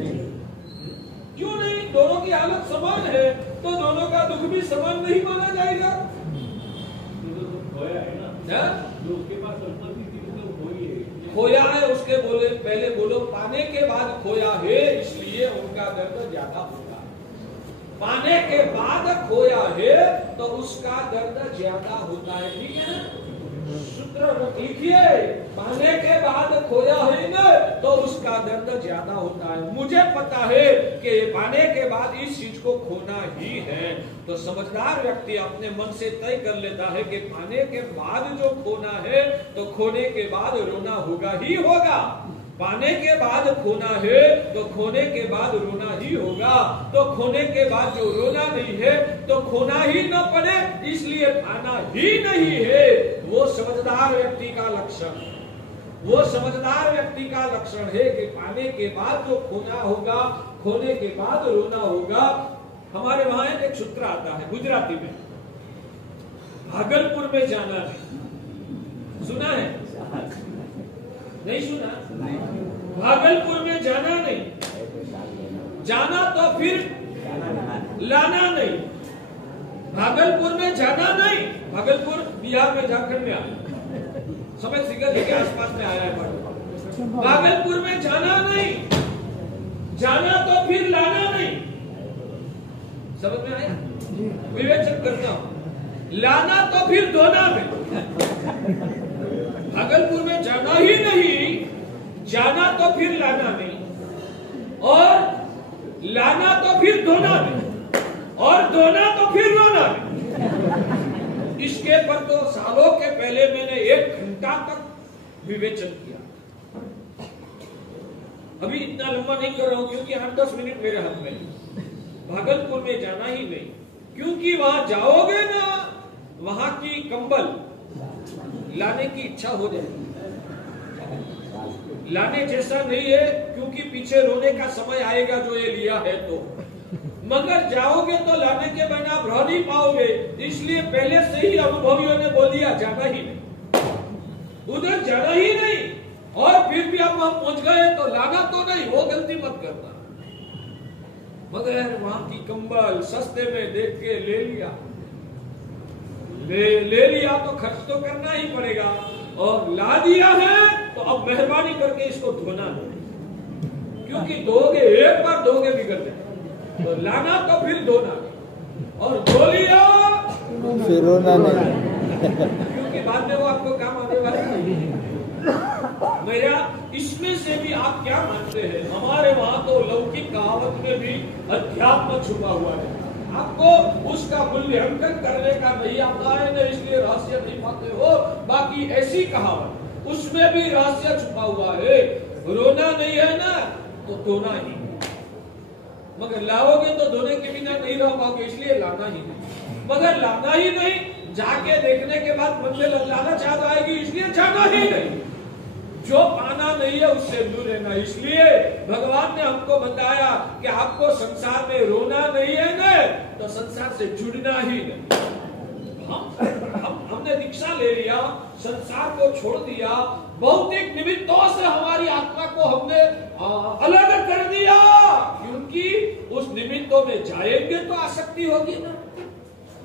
क्यों नहीं? दोनों की हालत समान है तो दोनों का दुख भी समान नहीं माना जाएगा? खोया है ना, जो उसके पास संपत्ति थी उसको खोया है, उसके बोले पहले बोलो पाने के बाद खोया है, इसलिए उनका दर्द ज्यादा होगा। पाने के बाद खोया है तो उसका दर्द ज्यादा होता है, ठीक है ना? सूत्र लिखिए, पाने के बाद खोया है ना तो उसका दर्द ज्यादा होता है। मुझे पता है कि पाने के बाद इस चीज को खोना ही है, तो समझदार व्यक्ति अपने मन से तय कर लेता है कि पाने के बाद जो खोना है तो खोने के बाद रोना होगा ही होगा। पाने के बाद खोना है तो खोने के बाद रोना ही होगा, तो खोने के बाद जो रोना नहीं है तो खोना ही न पड़े, इसलिए पाना ही नहीं है। वो समझदार व्यक्ति का लक्षण, वो समझदार व्यक्ति का लक्षण है कि पाने के बाद जो खोना होगा, खोने के बाद रोना होगा। हमारे वहां एक सूत्र आता है गुजराती में, भागलपुर में जाना नहीं। सुना है? नहीं सुना? भागलपुर में जाना नहीं, जाना तो फिर लाना नहीं। भागलपुर में जाना नहीं, भागलपुर बिहार में, झारखंड में आया, समझ सिंगर के आसपास में आया है। भागलपुर में जाना नहीं, जाना तो फिर लाना नहीं। समझ में आया? विवेचन करता हूं, लाना तो फिर धोना नहीं। भागलपुर में जाना ही नहीं, जाना तो फिर लाना नहीं, और लाना तो फिर धोना नहीं, और धोना तो फिर रोना नहीं। इसके पर तो सालों के पहले मैंने 1 घंटा तक विवेचन किया। अभी इतना लंबा नहीं कर रहा हूं क्योंकि 8-10 मिनट मेरे हाथ में। भागलपुर में जाना ही नहीं, क्योंकि वहां जाओगे ना, वहां की कंबल लाने की इच्छा हो जाएगी। लाने जैसा नहीं है, क्योंकि पीछे रोने का समय आएगा जो ये लिया है तो, मगर जाओगे तो लाने के बिना आप रह नहीं पाओगे। इसलिए पहले से ही अनुभवियों ने बोल दिया जाना ही नहीं, उधर जाना ही नहीं, और फिर भी अब हम पहुंच गए तो लाना तो नहीं, वो गलती मत करना। मगर वहां की कंबल सस्ते में देख के ले लिया, ले लिया तो खर्च तो करना ही पड़ेगा, और ला दिया है तो अब मेहरबानी करके इसको धोना नहीं, क्योंकि धोगे एक बार धोगे बिगड़ जाए, तो लाना तो फिर धोना, और धो लिया फिर रोना नहीं, क्योंकि बाद में वो आपको काम आने वाला नहीं। मेरा इसमें से भी आप क्या मानते हैं? हमारे वहां तो लौकिक कहावत में भी अध्यात्म छुपा हुआ है। आपको उसका मूल्यांकन करने का नहीं आता है ना, इसलिए रहस्य नहीं पाते हो। बाकी ऐसी कहावत उसमें भी रहस्य छुपा हुआ है। रोना नहीं है ना तो धोना ही, मगर लाओगे तो धोने के बिना नहीं रह पाओगे, इसलिए लाना ही नहीं। मगर लाना ही नहीं, जाके देखने के बाद मन में लालच आ जाएगी, इसलिए जाना ही नहीं। जो पाना नहीं है उससे दूर रहना। इसलिए भगवान ने हमको बताया कि आपको संसार में रोना नहीं है ना, तो संसार से जुड़ना ही नहीं। हमने दीक्षा ले लिया, संसार को छोड़ दिया, भौतिक निमित्तों से हमारी आत्मा को हमने अलग कर दिया, क्योंकि उस निमित्तों में जाएंगे तो आसक्ति होगी ना,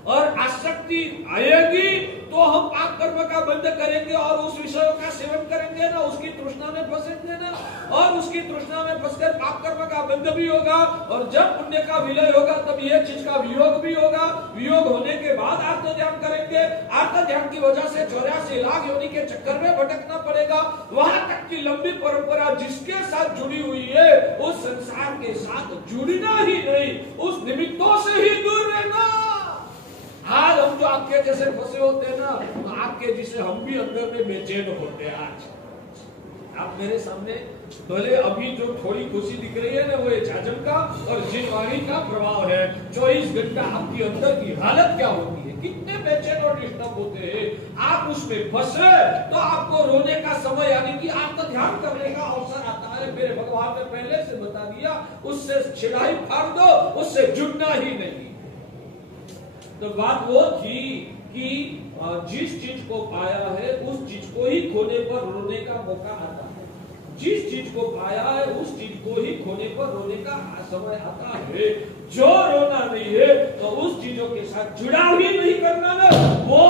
और आसक्ति आएगी तो हम पाप कर्म का बंध करेंगे और उस विषयों का सेवन करेंगे ना, उसकी तृष्णा में फंसेंगे ना, और उसकी तृष्णा में फंसकर पाप कर्म का बंध भी होगा, और जब पुण्य का विलय होगा तब ये चीज का वियोग भी होगा। वियोग होने के बाद आत्म ध्यान करेंगे, आत्म ध्यान की वजह से 84 लाख योनि के चक्कर में भटकना पड़ेगा। वहां तक की लंबी परंपरा जिसके साथ जुड़ी हुई है उस संसार के साथ जुड़ना ही नहीं, उस निमित्तों से ही दूर रहना। आज हम जो आपके जैसे फंसे होते हैं ना, आपके जिसे हम भी अंदर में बेचैन होते हैं। आज आप मेरे सामने भले अभी जो थोड़ी खुशी दिख रही है ना, वो जाजम का और जिनवाणी का प्रभाव है। 24 घंटा आपकी अंदर की हालत क्या होती है, कितने बेचैन और डिस्टर्ब होते हैं। आप उसमें फंसे तो आपको रोने का समय यानी कि आत्म ध्यान करने का अवसर आता है। मेरे भगवान ने पहले से बता दिया, उससे छिड़ाई फाड़ दो, उससे जुड़ना ही नहीं। तो बात वो थी कि जिस चीज को पाया है उस चीज को ही खोने पर रोने का मौका आता है। जिस चीज को पाया है उस चीज को ही खोने पर रोने का समय आता है। जो रोना नहीं है तो उस चीजों के साथ जुड़ाव ही नहीं करना ना, वो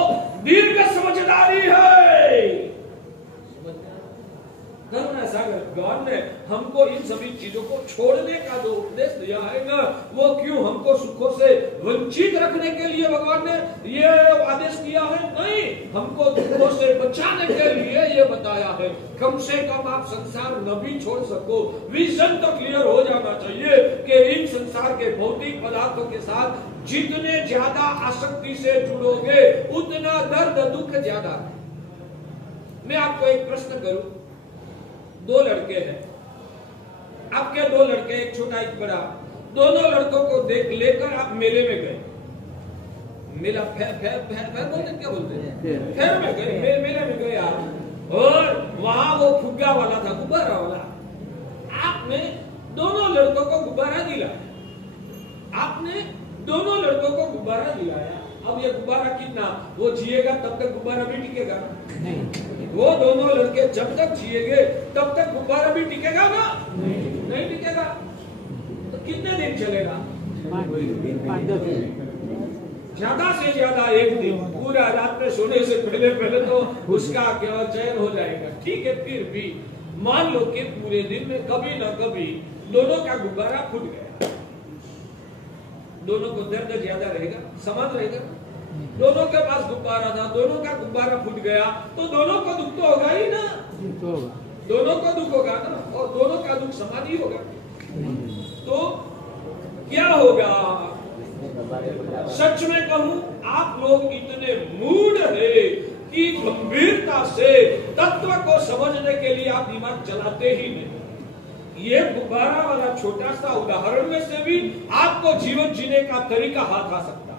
दीर्घ समझदारी है। करुणा सागर भगवान ने हमको इन सभी चीजों को छोड़ने का जो उपदेश दिया है ना, वो क्यों हमको सुखों से वंचित रखने के लिए भगवान ने ये आदेश दिया है? नहीं, हमको दुखों से बचाने के लिए ये बताया है। कम से कम आप संसार न भी छोड़ सको, विजन तो क्लियर हो जाना चाहिए कि इन संसार के भौतिक पदार्थों के साथ जितने ज्यादा आसक्ति से जुड़ोगे उतना दर्द दुख ज्यादा। मैं आपको एक प्रश्न करूं, 2 लड़के हैं, आपके 2 लड़के, एक छोटा एक बड़ा, दोनों लड़कों को देख लेकर आप मेले में गए। मेला फेर बोलते क्या बोलते हैं, फेर में गए, मेले में गए आप, और वहां वो फुग्गा वाला था, गुब्बारा वाला। आपने दोनों लड़कों को गुब्बारा दिलाया, आपने दोनों लड़कों को गुब्बारा दिलाया। अब ये गुब्बारा कितना, वो जिएगा तब तक गुब्बारा भी टिकेगा नहीं। वो दोनों लड़के जब तक जिएंगे तब तक गुब्बारा भी टिकेगा ना? नहीं टिकेगा। तो कितने दिन चलेगा? 5-10 दिन, ज्यादा से ज्यादा 1 दिन। पूरा रात में सोने से पहले तो उसका क्या चयन हो जाएगा। ठीक है, फिर भी मान लो कि पूरे दिन में कभी न कभी दोनों का गुब्बारा फूट गया, दोनों को दर्द ज्यादा रहेगा, समान रहेगा। दोनों के पास गुब्बारा था, दोनों का गुब्बारा फूट गया, तो दोनों को दुख तो होगा ही ना, दोनों को दुख होगा ना, और दोनों का दुख समान ही होगा। तो क्या होगा? सच में कहूं, आप लोग इतने मूड है कि गंभीरता से तत्व को समझने के लिए आप दिमाग चलाते ही नहीं। ये गुब्बारा वाला छोटा सा उदाहरण में से भी आपको जीवन जीने का तरीका हाथ आ सकता है।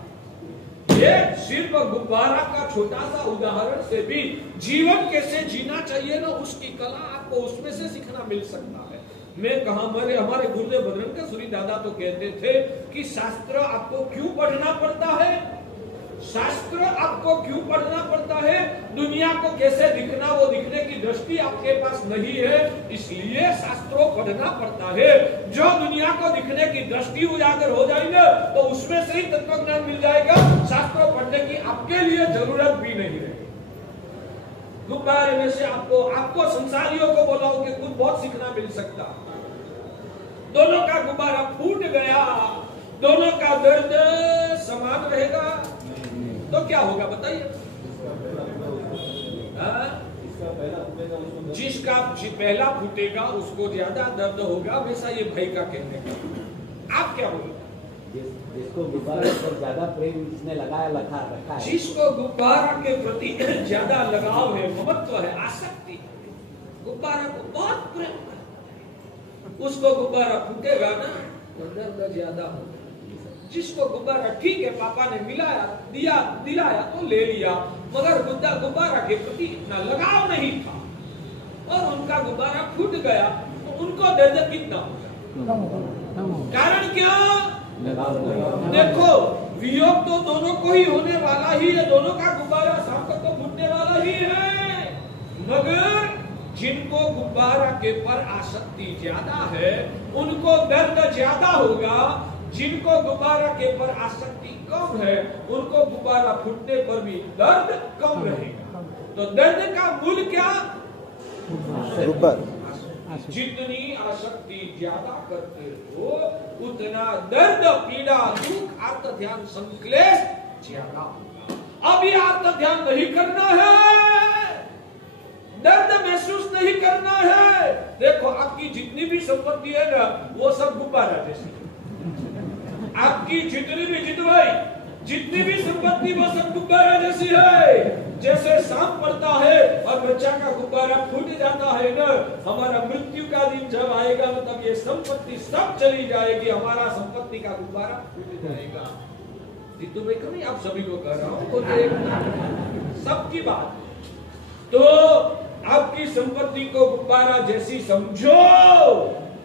ये सिर्फ गुब्बारा का छोटा सा उदाहरण से भी जीवन कैसे जीना चाहिए ना, उसकी कला आपको उसमें से सीखना मिल सकता है। मैं कहा, हमारे गुरुदेव भद्रंकर सूरी दादा तो कहते थे कि शास्त्र आपको क्यों पढ़ना पड़ता है, शास्त्र आपको क्यों पढ़ना पड़ता है? दुनिया को कैसे दिखना, वो दिखने की दृष्टि आपके पास नहीं है, इसलिए शास्त्रों पढ़ना पड़ता है। जो दुनिया को दिखने की दृष्टि उजागर हो जाएगी तो उसमें से ही तत्व ज्ञान मिल जाएगा। शास्त्रों पढ़ने की आपके लिए जरूरत भी नहीं है। गुब्बारे में से आपको संसारियों को बोलाओ कि कुछ बहुत सीखना मिल सकता। दोनों का गुब्बारा फूट गया, दोनों का दर्द समान रहेगा तो क्या होगा बताइए? जिसका पहला फूटेगा उसको ज्यादा दर्द होगा, वैसा ये भाई का कहने का। आप क्या बोलोगे? जिसको गुब्बारे पर ज्यादा प्रेम जिसने रखा है, जिसको गुब्बारा के प्रति ज्यादा लगाव है, महत्व है, आसक्ति, गुब्बारा को बहुत प्रेम है, उसको गुब्बारा फूटेगा ना तो दर्द ज्यादा होगा। जिसको गुब्बारा ठीक है, पापा ने दिलाया तो ले लिया, मगर गुब्बारा के प्रति इतना लगाव नहीं था और उनका गुब्बारा फूट गया, तो उनको दर्द कितना होगा? कारण क्या? देखो, वियोग तो दोनों को ही होने वाला ही है, दोनों का गुब्बारा शाम तक तो फूटने वाला ही है, मगर जिनको गुब्बारा के पर आसक्ति ज्यादा है उनको दर्द ज्यादा होगा। जिनको गुब्बारा के पर आसक्ति कम है, उनको गुब्बारा फूटने पर भी दर्द कम रहेगा। तो दर्द का मूल क्या? गुब्बार। जितनी आसक्ति ज्यादा करते हो, उतना दर्द, पीड़ा, दुख, आर्त ध्यान, संक्लेश ज्यादा होगा। अब ये आर्त ध्यान नहीं करना है, दर्द महसूस नहीं करना है। देखो, आपकी जितनी भी संपत्ति है ना, वो सब गुब्बारा जैसी है। आपकी जितनी भी जितनी भी संपत्ति वो सब गुब्बारा जैसी है। जैसे सांप पड़ता है और बच्चा का गुब्बारा फूट जाता है ना, हमारा मृत्यु का दिन जब आएगा मतलब ये संपत्ति सब चली जाएगी, हमारा संपत्ति का गुब्बारा फूट जाएगा। तुम्हें कभी आप सभी को कह रहा हूँ, सबकी बात। तो आपकी संपत्ति को गुब्बारा जैसी समझो,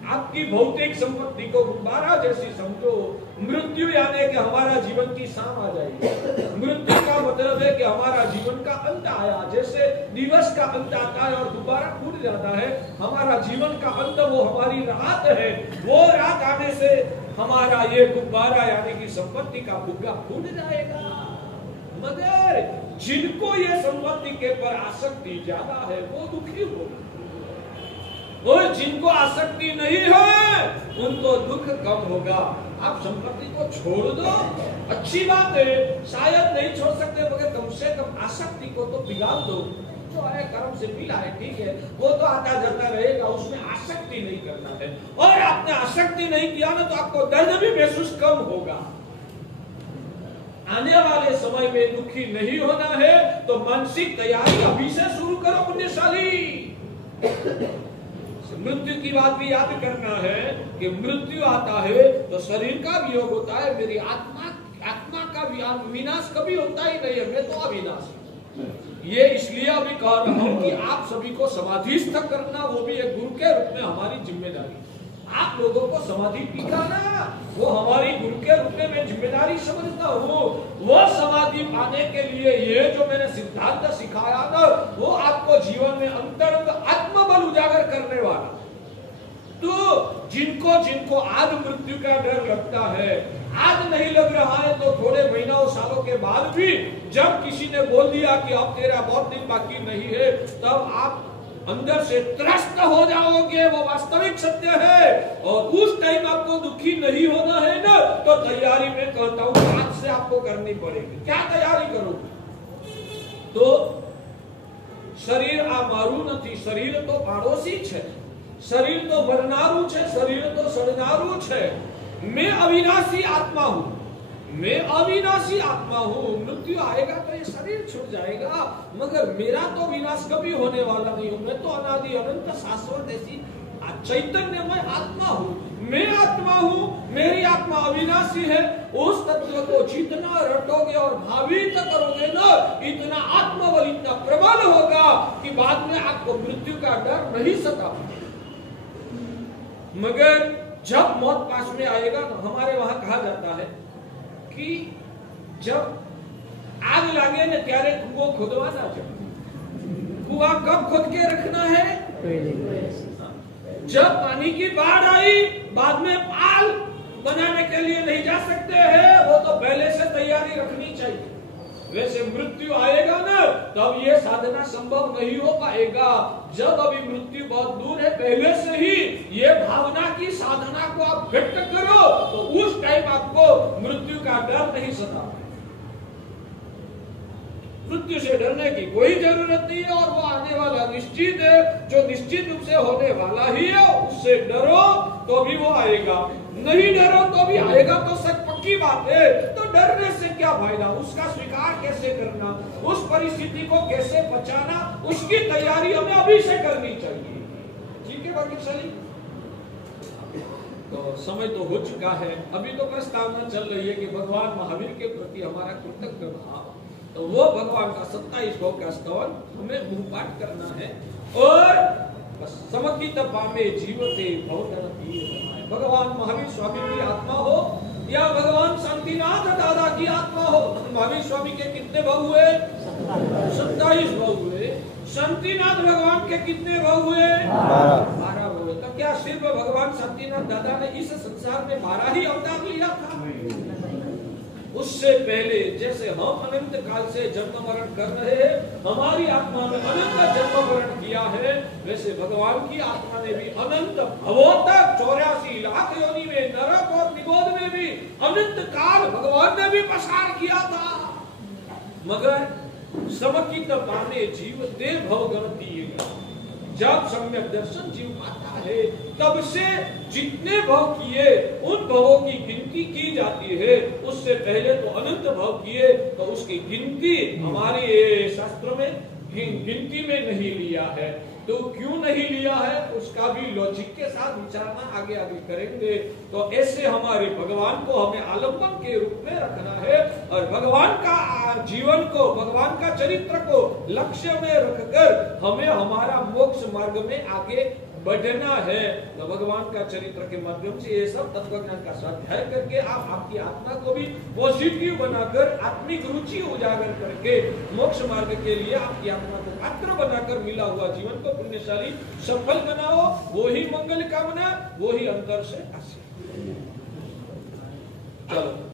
आपकी भौतिक संपत्ति को गुब्बारा जैसी समझो। मृत्यु यानी कि हमारा जीवन की शाम आ जाएगी। मृत्यु का मतलब है कि हमारा जीवन का अंत आया। जैसे दिवस का अंत आता है और गुब्बारा फूट जाता है, हमारा जीवन का अंत वो हमारी रात है। वो रात आने से हमारा ये गुब्बारा यानी कि संपत्ति का फुग्गा फूट जाएगा। मगर जिनको ये संपत्ति के पर आसक्ति ज्यादा है वो दुखी होगा, और जिनको आसक्ति नहीं है उनको दुख कम होगा। आप संपत्ति को छोड़ दो, अच्छी बात है, शायद नहीं छोड़ सकते मगर कम से कम आसक्ति को तो पिघाल दो। जो है कर्म से मिला है, ठीक है, वो तो आता जाता रहेगा, उसमें आसक्ति नहीं करना है। और आपने आसक्ति नहीं किया ना तो आपको दर्द भी महसूस कम होगा। आने वाले समय में दुखी नहीं होना है तो मानसिक तैयारी अभी से शुरू करो पुण्यशाली। मृत्यु की बात भी याद करना है कि मृत्यु आता है तो शरीर का वियोग होता है, मेरी आत्मा का विनाश कभी होता ही नहीं है। मैं तो अविनाशी। ये इसलिए अभी कह रहा हूं कि आप सभी को समाधिस्थ करना वो भी एक गुरु के रूप में हमारी जिम्मेदारी। आप लोगों को समाधि टिकाना वो हमारी गुरु के रूप में मैं जिम्मेदारी समझता हूँ। वो समाधि पाने के लिए ये जो मैंने सिद्धांत सिखाया ना, वो आपको जीवन में अंतरंग आत्मबल उजागर करने वाला। तो जिनको आज मृत्यु का डर लगता है, आज नहीं लग रहा है तो थोड़े महीनों सालों के बाद भी जब किसी ने बोल दिया कि अब तेरा बहुत दिन बाकी नहीं है, तब आप अंदर से त्रस्त हो जाओगे। वो वास्तविक सत्य है। और उस टाइम आपको दुखी नहीं होना है ना, तो तैयारी में कहता हूँ आज से आपको करनी पड़ेगी। क्या तैयारी करोगे? तो शरीर आ मारू नहीं, शरीर तो पाड़ोसी है, शरीर तो मरनारू है, शरीर तो सड़नारू है। मैं अविनाशी आत्मा हूँ, मैं अविनाशी आत्मा हूँ। मृत्यु आएगा तो ये शरीर छूट जाएगा, मगर मेरा तो विनाश कभी होने वाला नहीं हूँ। मैं तो अनादि अनंत शाश्वत ऐसी चैतन्यमय आत्मा हूँ। मैं आत्मा हूँ, मेरी आत्मा अविनाशी है। उस तत्व को जितना रटोगे और भावित करोगे ना, इतना आत्मबल, इतना प्रबल होगा कि बाद में आपको मृत्यु का डर नहीं सता। मगर जब मौत पास में आएगा ना, हमारे वहां कहा जाता है कि जब आग लगे न त्यारे कुआं खुदवाना चाहिए। कुआं कब खोद के रखना है? जब पानी की बाढ़ आई, बाद में पाल बनाने के लिए नहीं जा सकते हैं, वो तो पहले से तैयारी रखनी चाहिए। वैसे मृत्यु आएगा ना, तब ये साधना संभव नहीं हो पाएगा। जब अभी मृत्यु बहुत दूर है, पहले से ही ये भावना की साधना को आप व्यक्त करो, तो उस टाइम आपको मृत्यु का डर नहीं सता। मृत्यु से डरने की कोई जरूरत नहीं है, और वो आने वाला निश्चित है। जो निश्चित रूप से होने वाला ही है, उससे डरो तो भी वो आएगा, नहीं डरो तो भी आएगा। तो सच पक्की बात है। तो डरने से क्या फायदा? उसका स्वीकार कैसे करना, उस परिस्थिति को कैसे बचाना, उसकी तैयारी हमें अभी से करनी चाहिए। ठीक है भाग्यशाली? तो समय तो हो चुका है। अभी तो प्रस्तावना चल रही है कि भगवान महावीर के प्रति हमारा कृतज्ञ भाव, तो वो भगवान का 27 भाव का स्तवन हमें मुंह पाठ करना है। और बस समकित पामे जीवते भवतरती रमाए। भगवान महावीर स्वामी की आत्मा हो या भगवान शांतिनाथ दादा की आत्मा हो। महावीर स्वामी के कितने भाव हुए? 27 भाव हुए। शांतिनाथ भगवान के कितने भाव हुए? 12 भाव हुए। तो क्या क्या सिर्फ भगवान शांतिनाथ दादा ने इस संसार में 12 ही अवतार लिया था? उससे पहले जैसे हम अनंत काल से जन्म मरण कर रहे हैं, हमारी आत्मा ने अनंत जन्म मरण किया है, वैसे भगवान की आत्मा ने भी अनंत भवों तक 84 लाख योनि में, नरक और निबोध में भी अनंत काल भगवान ने भी पसार किया था। मगर समकित पाने जीव ते भव गणती, जब सम्यक दर्शन जीव पाता है तब से जितने भव किए उन भवों की गिनती की जाती है। उससे पहले तो अनंत भव किए तो उसकी गिनती हमारे शास्त्र में गिनती में नहीं लिया है। तो क्यों नहीं लिया है उसका भी लॉजिक के साथ विचारना आगे आगे करेंगे। तो ऐसे हमारे भगवान को हमें आलम्बन के रूप में रखना है और भगवान का जीवन को, भगवान का चरित्र को लक्ष्य में रखकर हमें हमारा मोक्ष मार्ग में आगे बढ़ना है। तो भगवान का चरित्र के माध्यम से ये सब तत्वज्ञान का स्वाध्याय करके आप आपकी आत्मा को भी पॉजिटिव बनाकर, आत्मिक रुचि उजागर करके मोक्ष मार्ग के लिए आपकी आत्मा को पात्र बनाकर मिला हुआ जीवन को पुण्यशाली सफल बनाओ। वो ही मंगल कामना, वो ही अंतर से आशीर्वाद। चलो।